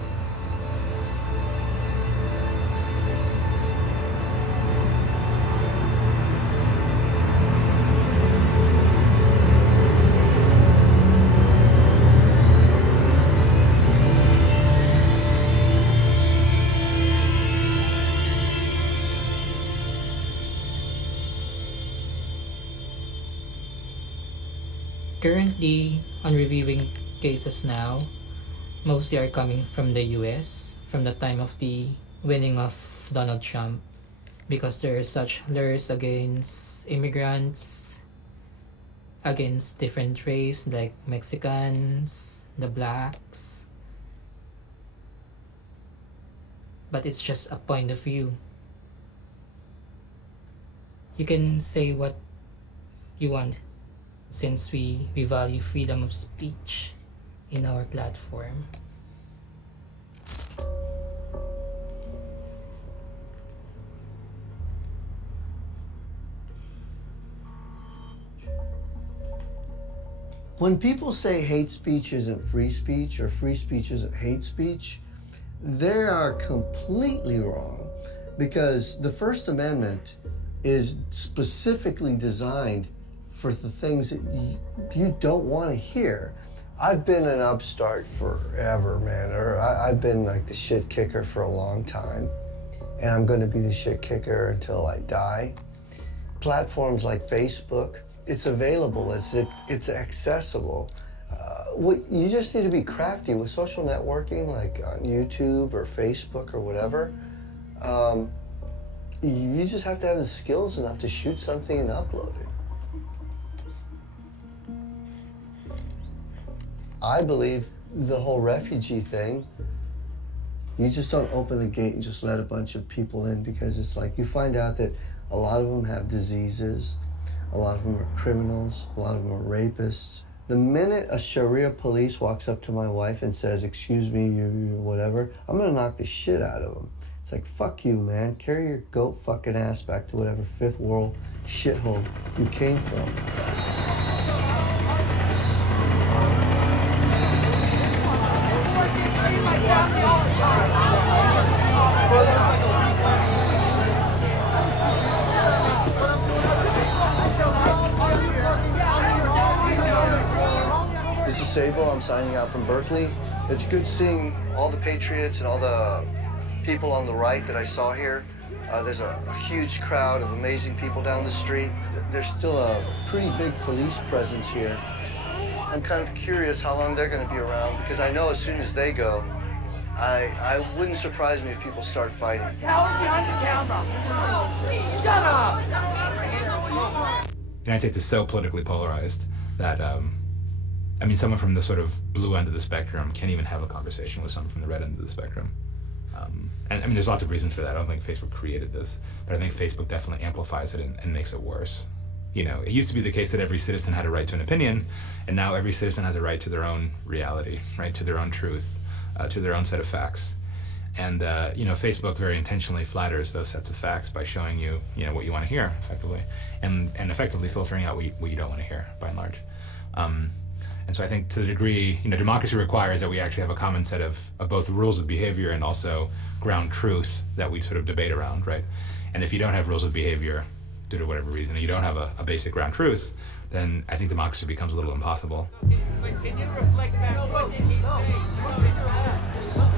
Currently, on reviewing cases now, mostly are coming from the US, from the time of the winning of Donald Trump, because there are such slurs against immigrants, against different race like Mexicans, the blacks. But it's just a point of view. You can say what you want, since we value freedom of speech in our platform. When people say hate speech isn't free speech or free speech isn't hate speech, they are completely wrong, because the First Amendment is specifically designed for the things that you don't want to hear. I've been an upstart forever, man, or I've been like the shit kicker for a long time, and I'm going to be the shit kicker until I die. Platforms like Facebook, it's available, it's accessible. You just need to be crafty with social networking, like on YouTube or Facebook or whatever. You just have to have the skills enough to shoot something and upload it. I believe the whole refugee thing, you just don't open the gate and just let a bunch of people in, because it's like you find out that a lot of them have diseases, a lot of them are criminals, a lot of them are rapists. The minute a Sharia police walks up to my wife and says, "Excuse me, you whatever," I'm gonna knock the shit out of them. It's like, fuck you, man. Carry your goat fucking ass back to whatever fifth world shithole you came from. This is Sable. I'm signing out from Berkeley. It's good seeing all the patriots and all the people on the right that I saw here. There's a huge crowd of amazing people down the street. There's still a pretty big police presence here. I'm kind of curious how long they're going to be around, because I know as soon as they go, I wouldn't surprise me if people start fighting. Coward behind the camera! Shut up! The United States is so politically polarized that, I mean, someone from the sort of blue end of the spectrum can't even have a conversation with someone from the red end of the spectrum. And I mean, there's lots of reasons for that. I don't think Facebook created this, but I think Facebook definitely amplifies it and makes it worse. You know, it used to be the case that every citizen had a right to an opinion, and now every citizen has a right to their own reality, right, to their own truth, to their own set of facts. And, you know, Facebook very intentionally flatters those sets of facts by showing you, you know, what you want to hear, effectively, and effectively filtering out what you don't want to hear, by and large. And so I think to the degree, you know, democracy requires that we actually have a common set of both rules of behavior and also ground truth that we sort of debate around, right? And if you don't have rules of behavior, due to whatever reason, and you don't have a basic ground truth, then I think democracy becomes a little impossible. But can you reflect back? What did he say?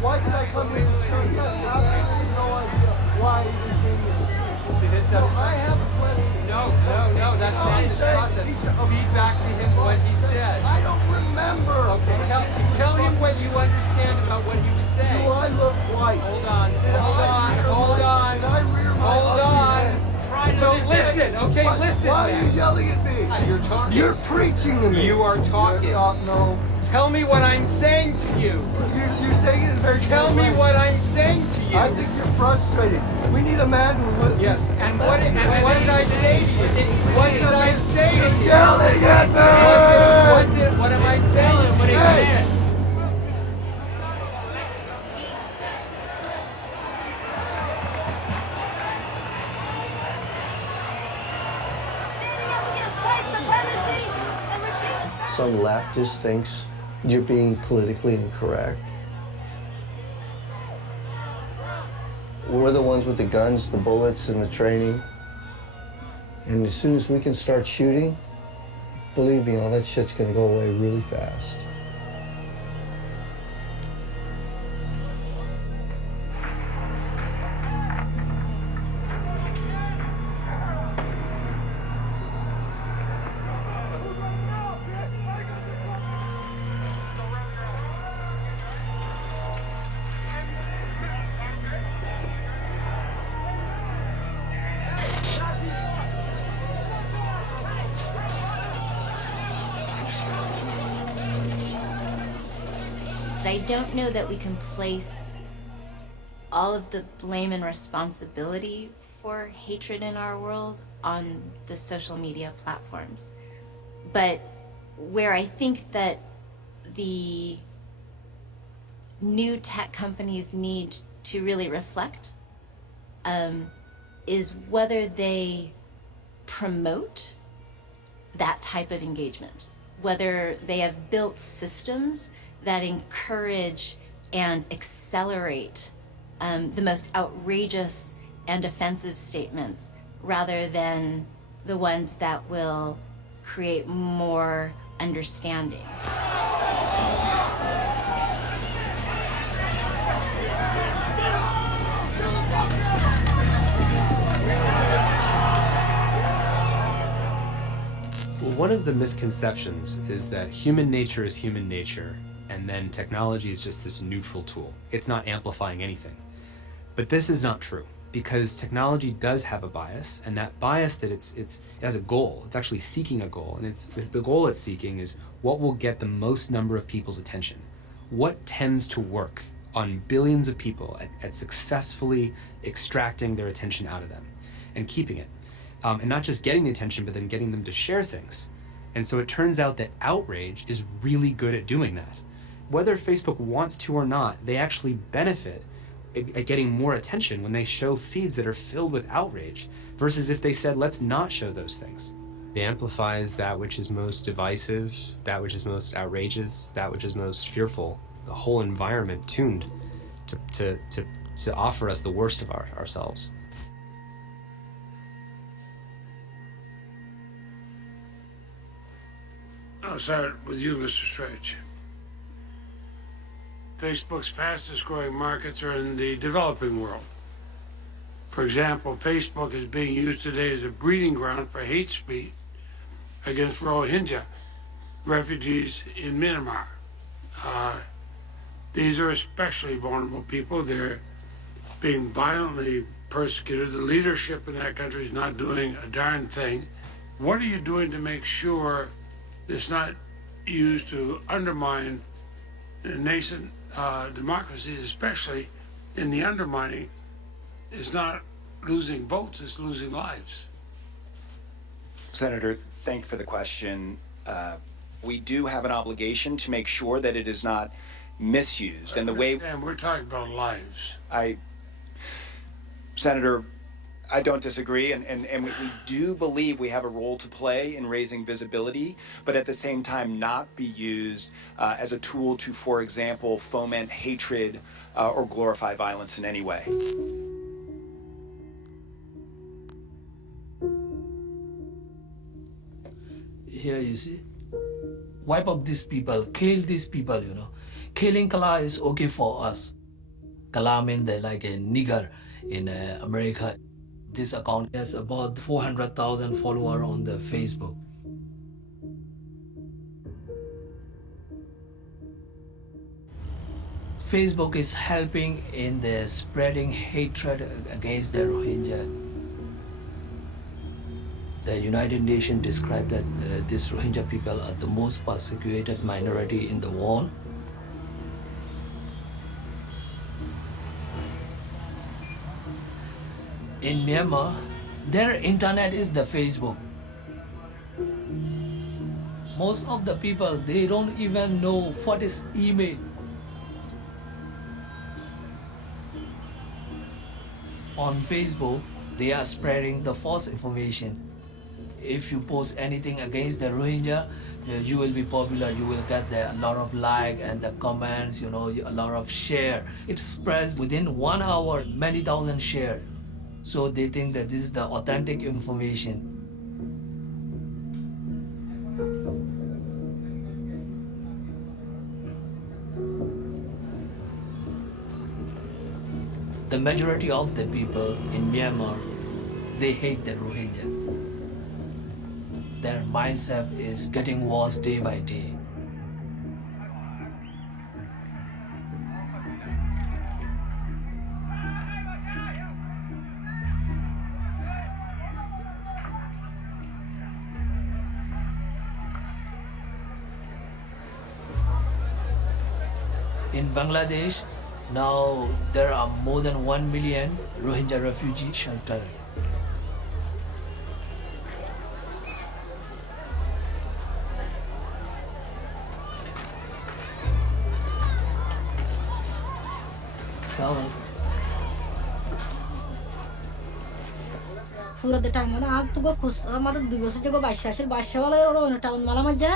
Why did I come here to speak? I have no idea why he came to speak. To his satisfaction? I have a question. No, that's not this process. Feedback to him what he said. I don't remember. Okay, tell him what you understand about what he was saying. Do I look white? Hold on. Did I rear my ugly head? So listen, okay, listen. Why are you yelling at me? You're talking. You're preaching to me. You are talking. No. Tell me what I'm saying to you. You're saying it very Tell me what I'm saying to you. I think you're frustrated. We need a man who will. Yes, and what did I say to you? What did I say to you? Yelling at me! What am I saying to you? Hey! Some leftist thinks you're being politically incorrect. We're the ones with the guns, the bullets, and the training. And as soon as we can start shooting, believe me, all that shit's gonna go away really fast. I don't know that we can place all of the blame and responsibility for hatred in our world on the social media platforms. But where I think that the new tech companies need to really reflect is whether they promote that type of engagement, whether they have built systems that encourage and accelerate the most outrageous and offensive statements rather than the ones that will create more understanding. One of the misconceptions is that human nature is human nature, and then technology is just this neutral tool. It's not amplifying anything. But this is not true, because technology does have a bias, and that bias that it has a goal. It's actually seeking a goal, and the goal it's seeking is what will get the most number of people's attention. What tends to work on billions of people at successfully extracting their attention out of them and keeping it. And not just getting the attention, but then getting them to share things. And so it turns out that outrage is really good at doing that. Whether Facebook wants to or not, they actually benefit at getting more attention when they show feeds that are filled with outrage, versus if they said, let's not show those things. It amplifies that which is most divisive, that which is most outrageous, that which is most fearful, the whole environment tuned to offer us the worst of ourselves. I'll start with you, Mr. Stretch. Facebook's fastest growing markets are in the developing world. For example, Facebook is being used today as a breeding ground for hate speech against Rohingya, refugees in Myanmar. These are especially vulnerable people. They're being violently persecuted. The leadership in that country is not doing a darn thing. What are you doing to make sure it's not used to undermine nascent democracies, especially in the undermining? It's not losing votes, it's losing lives. Senator, thank you for the question. We do have an obligation to make sure that it is not misused. And the way we're talking about lives. Senator, I don't disagree, and we do believe we have a role to play in raising visibility, but at the same time not be used as a tool to, for example, foment hatred or glorify violence in any way. Here you see, wipe up these people, kill these people, you know. Killing Kala is okay for us. Kala means they're like a nigger in America. This account has about 400,000 followers on the Facebook. Facebook is helping in the spreading hatred against the Rohingya. The United Nations described that these Rohingya people are the most persecuted minority in the world. In Myanmar, their internet is the Facebook. Most of the people, they don't even know what is email. On Facebook, they are spreading the false information. If you post anything against the Rohingya, you will be popular, you will get a lot of like and the comments, you know, a lot of share. It spreads within 1 hour, many thousand share. So they think that this is the authentic information. The majority of the people in Myanmar, they hate the Rohingya. Their mindset is getting worse day by day. In Bangladesh, now there are more than 1 million Rohingya refugee shelters. पूरा the time मतलब आप तुको खुश मतलब 2 বছর জগো 22 वाला ওরা অন্য town মালা মজা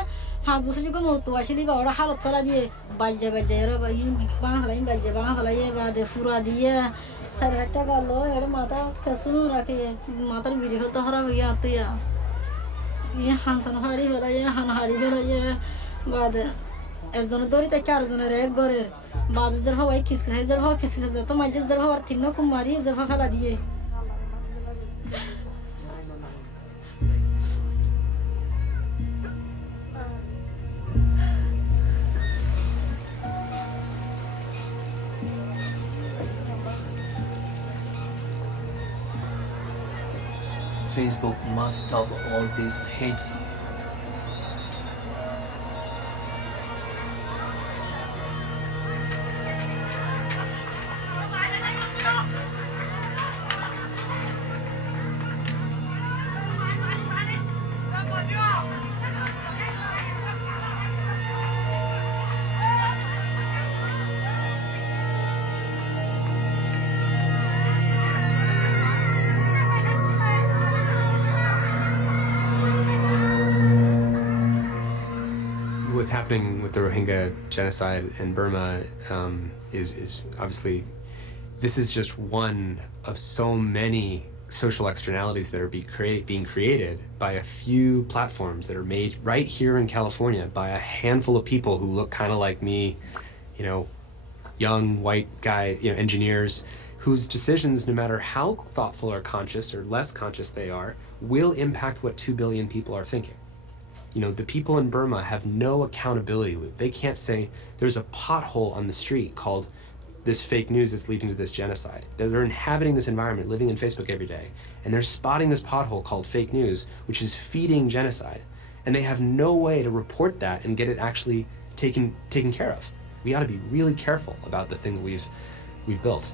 5 বছর জগো মরতো আসলি বা ওরা হালত ফেলা দিয়ে বাজে এরা বাই বাংলা বাজে বাংলা বাদে ফুরা দিয়ে সারটা গেল এর মাথা কসুন রাখে মাথার বিড়ি হতে হরা হইয়া আতিয়া ইয়ে হানতান হাড়ি বেলায় হাড়ি বেলায় বাদে একজন দড়িতে 4 জনের এক ঘরের বাদে জের হওয়াই খিসখিস তো মাঝে জের হওয়ার তিন কুমারি জের ফেলা দিয়ে Facebook must stop all this hate. What's happening with the Rohingya genocide in Burma is obviously, this is just one of so many social externalities that are being created by a few platforms that are made right here in California by a handful of people who look kind of like me, you know, young white guy, you know, engineers, whose decisions, no matter how thoughtful or conscious or less conscious they are, will impact what 2 billion people are thinking. You know, the people in Burma have no accountability loop. They can't say there's a pothole on the street called this fake news that's leading to this genocide. They're inhabiting this environment, living in Facebook every day, and they're spotting this pothole called fake news, which is feeding genocide. And they have no way to report that and get it actually taken care of. We ought to be really careful about the thing that we've built.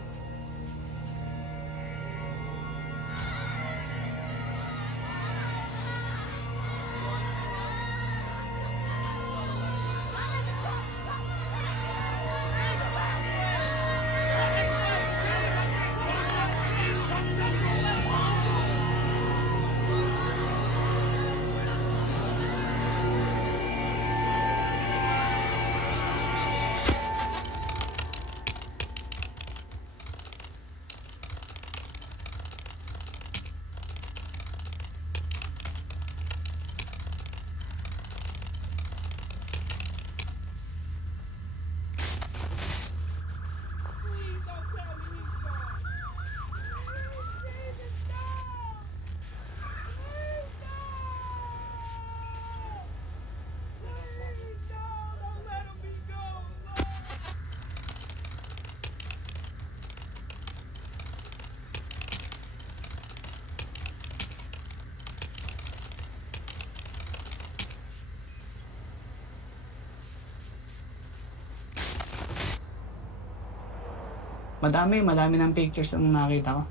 Madami ng pictures ang nakita ko.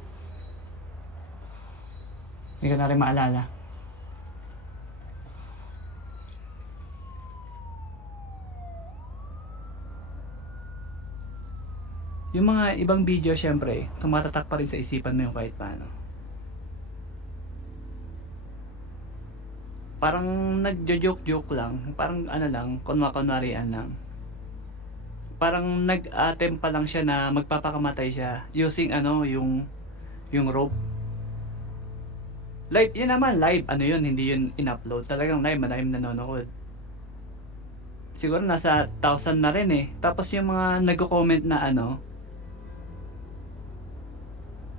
Hindi ko na rin maalala. Yung mga ibang video, syempre, tumatatak pa rin sa isipan mo yung kahit paano. Parang nagjo-joke-joke lang. Parang ano lang, kunwarian lang. Parang nag-attempt pa lang siya na magpapakamatay siya using yung rope. Live, yun naman, live. Ano yun, hindi yun in-upload. Talagang live, maraming nanonood. Siguro nasa 1,000 na rin eh. Tapos yung mga nagko-comment na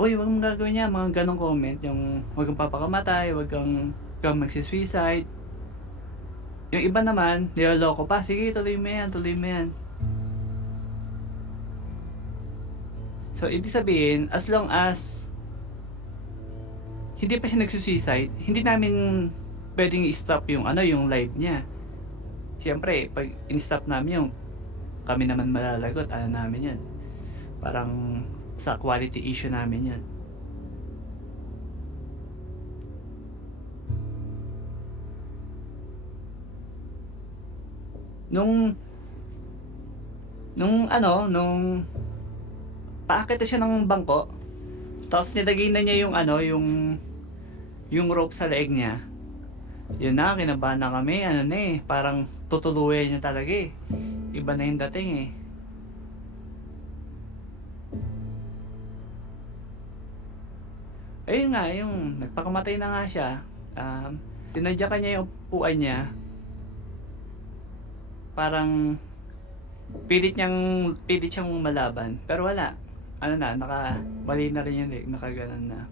uy, wag mong gagawin niya, mga ganong comment. Yung wag kang papakamatay, wag kang magsisuicide. Yung iba naman, niloloko pa. Sige, tuloy mo yan. So, ibig sabihin, as long as hindi pa siya nagsusuicide, hindi namin pwedeng i-stop yung live niya. Siyempre, pag in-stop namin yung kami naman malalagot, namin yan. Parang sa quality issue namin yan. Nung paakit na siya ng bangko, tapos nilagay na niya yung rope sa leeg niya. Yun na, kinabahan na kami, parang tutuluyan niya talaga eh. Iba na yung dating eh. Ayun nga, yung nagpakamatay na nga siya. Tinadyakan niya yung upuan niya. Parang pilit siyang malaban, pero wala. Mali na rin yun eh, nakaganon na.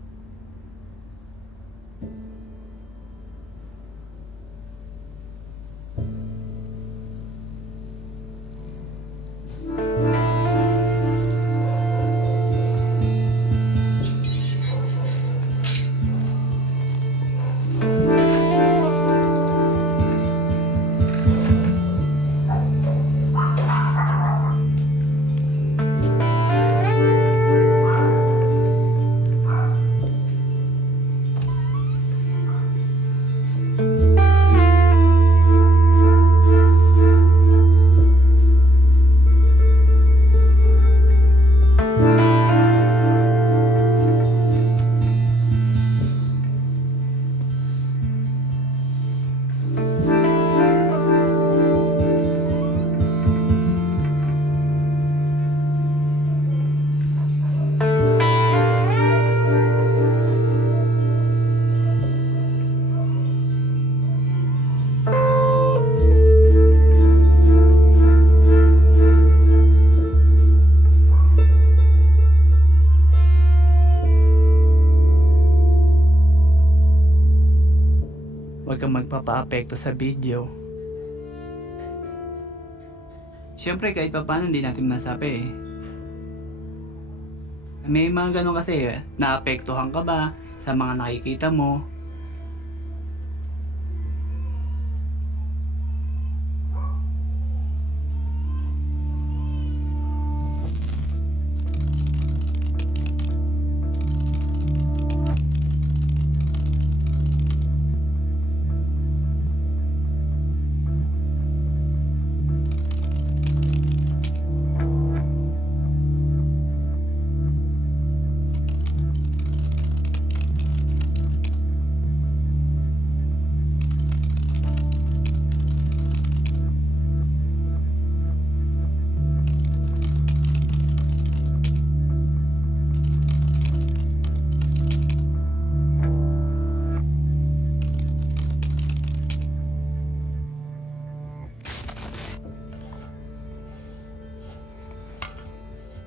nagpapa-apekto sa video. Siyempre kahit pa paano hindi natin masabi. May mga ganun kasi, naapektuhan ka ba sa mga nakikita mo?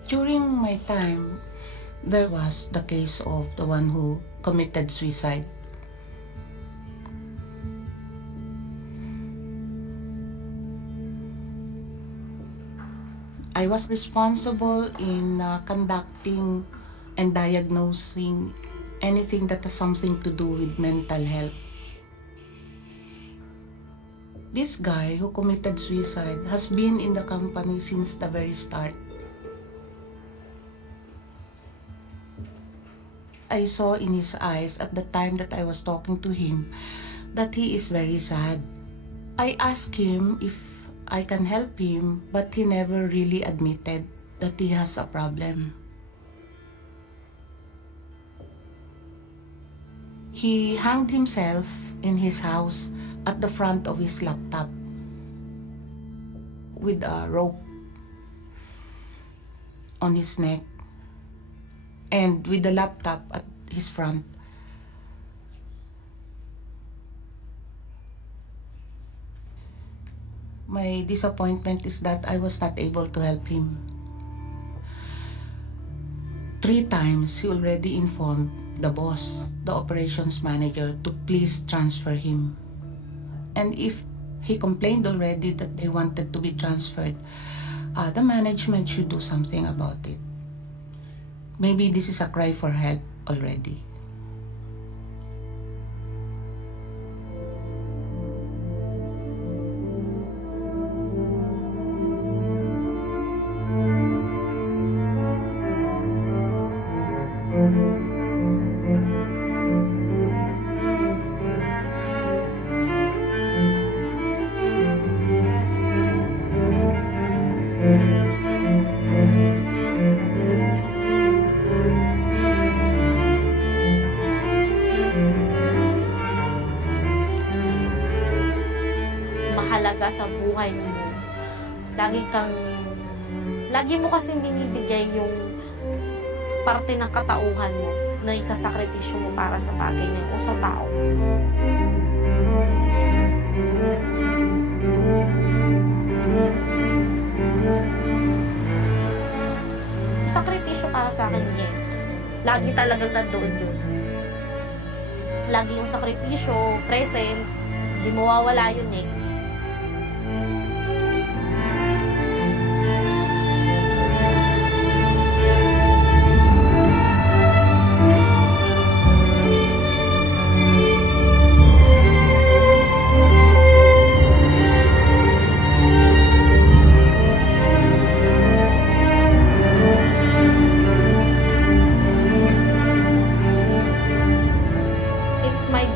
During my time, there was the case of the one who committed suicide. I was responsible in conducting and diagnosing anything that has something to do with mental health. This guy who committed suicide has been in the company since the very start. I saw in his eyes at the time that I was talking to him that he is very sad. I asked him if I can help him, but he never really admitted that he has a problem. He hanged himself in his house at the front of his laptop with a rope on his neck and with the laptop at his front. My disappointment is that I was not able to help him. 3 times he already informed the boss, the operations manager, to please transfer him. And if he complained already that they wanted to be transferred, the management should do something about it. Maybe this is a cry for help already. Mahalaga sa buhay mo. Lagi mo kasi binibigay yung parte ng katauhan mo na isasakripisyo mo para sa bagay niya o sa tao. Sakripisyo para sa akin, yes. Lagi talagang nandoon yun. Lagi yung sakripisyo, present, di mawawala yun eh.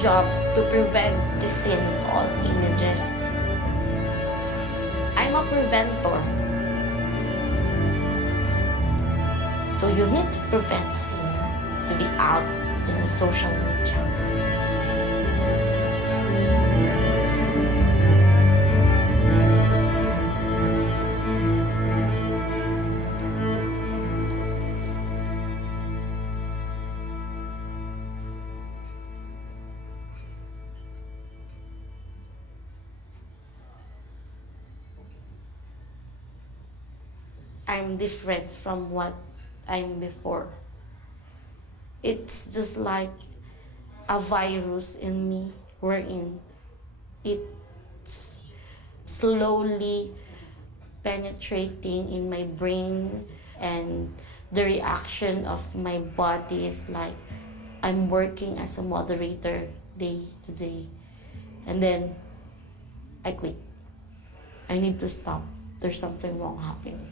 Job to prevent the sin of images. I'm a preventer. So you need to prevent sin to be out in the social media. I'm different from what I'm before. It's just like a virus in me wherein It's slowly penetrating in my brain, and the reaction of my body is like I'm working as a moderator day to day. And then I quit. I need to stop. There's something wrong happening.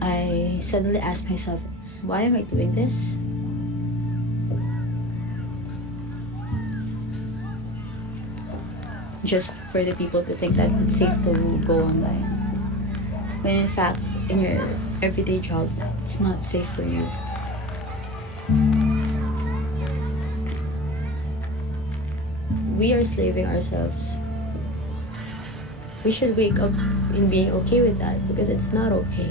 I suddenly asked myself, why am I doing this? Just for the people to think that it's safe to go online. When in fact, in your everyday job, it's not safe for you. We are slaving ourselves. We should wake up in being okay with that, because it's not okay.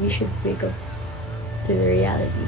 We should wake up to the reality.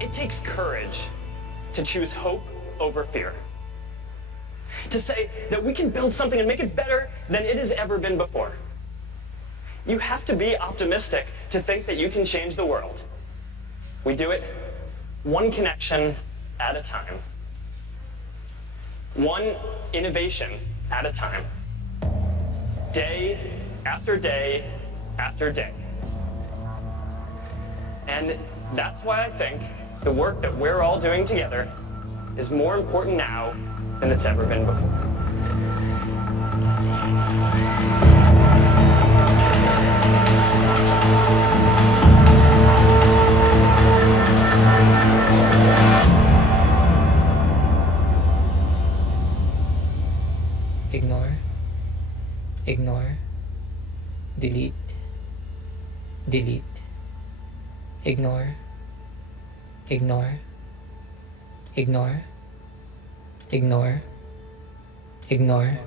It takes courage to choose hope over fear. To say that we can build something and make it better than it has ever been before. You have to be optimistic to think that you can change the world. We do it one connection at a time. One innovation at a time. Day after day after day. And that's why I think the work that we're all doing together is more important now than it's ever been before. Ignore, ignore, delete, delete, ignore, ignore, ignore, ignore, ignore,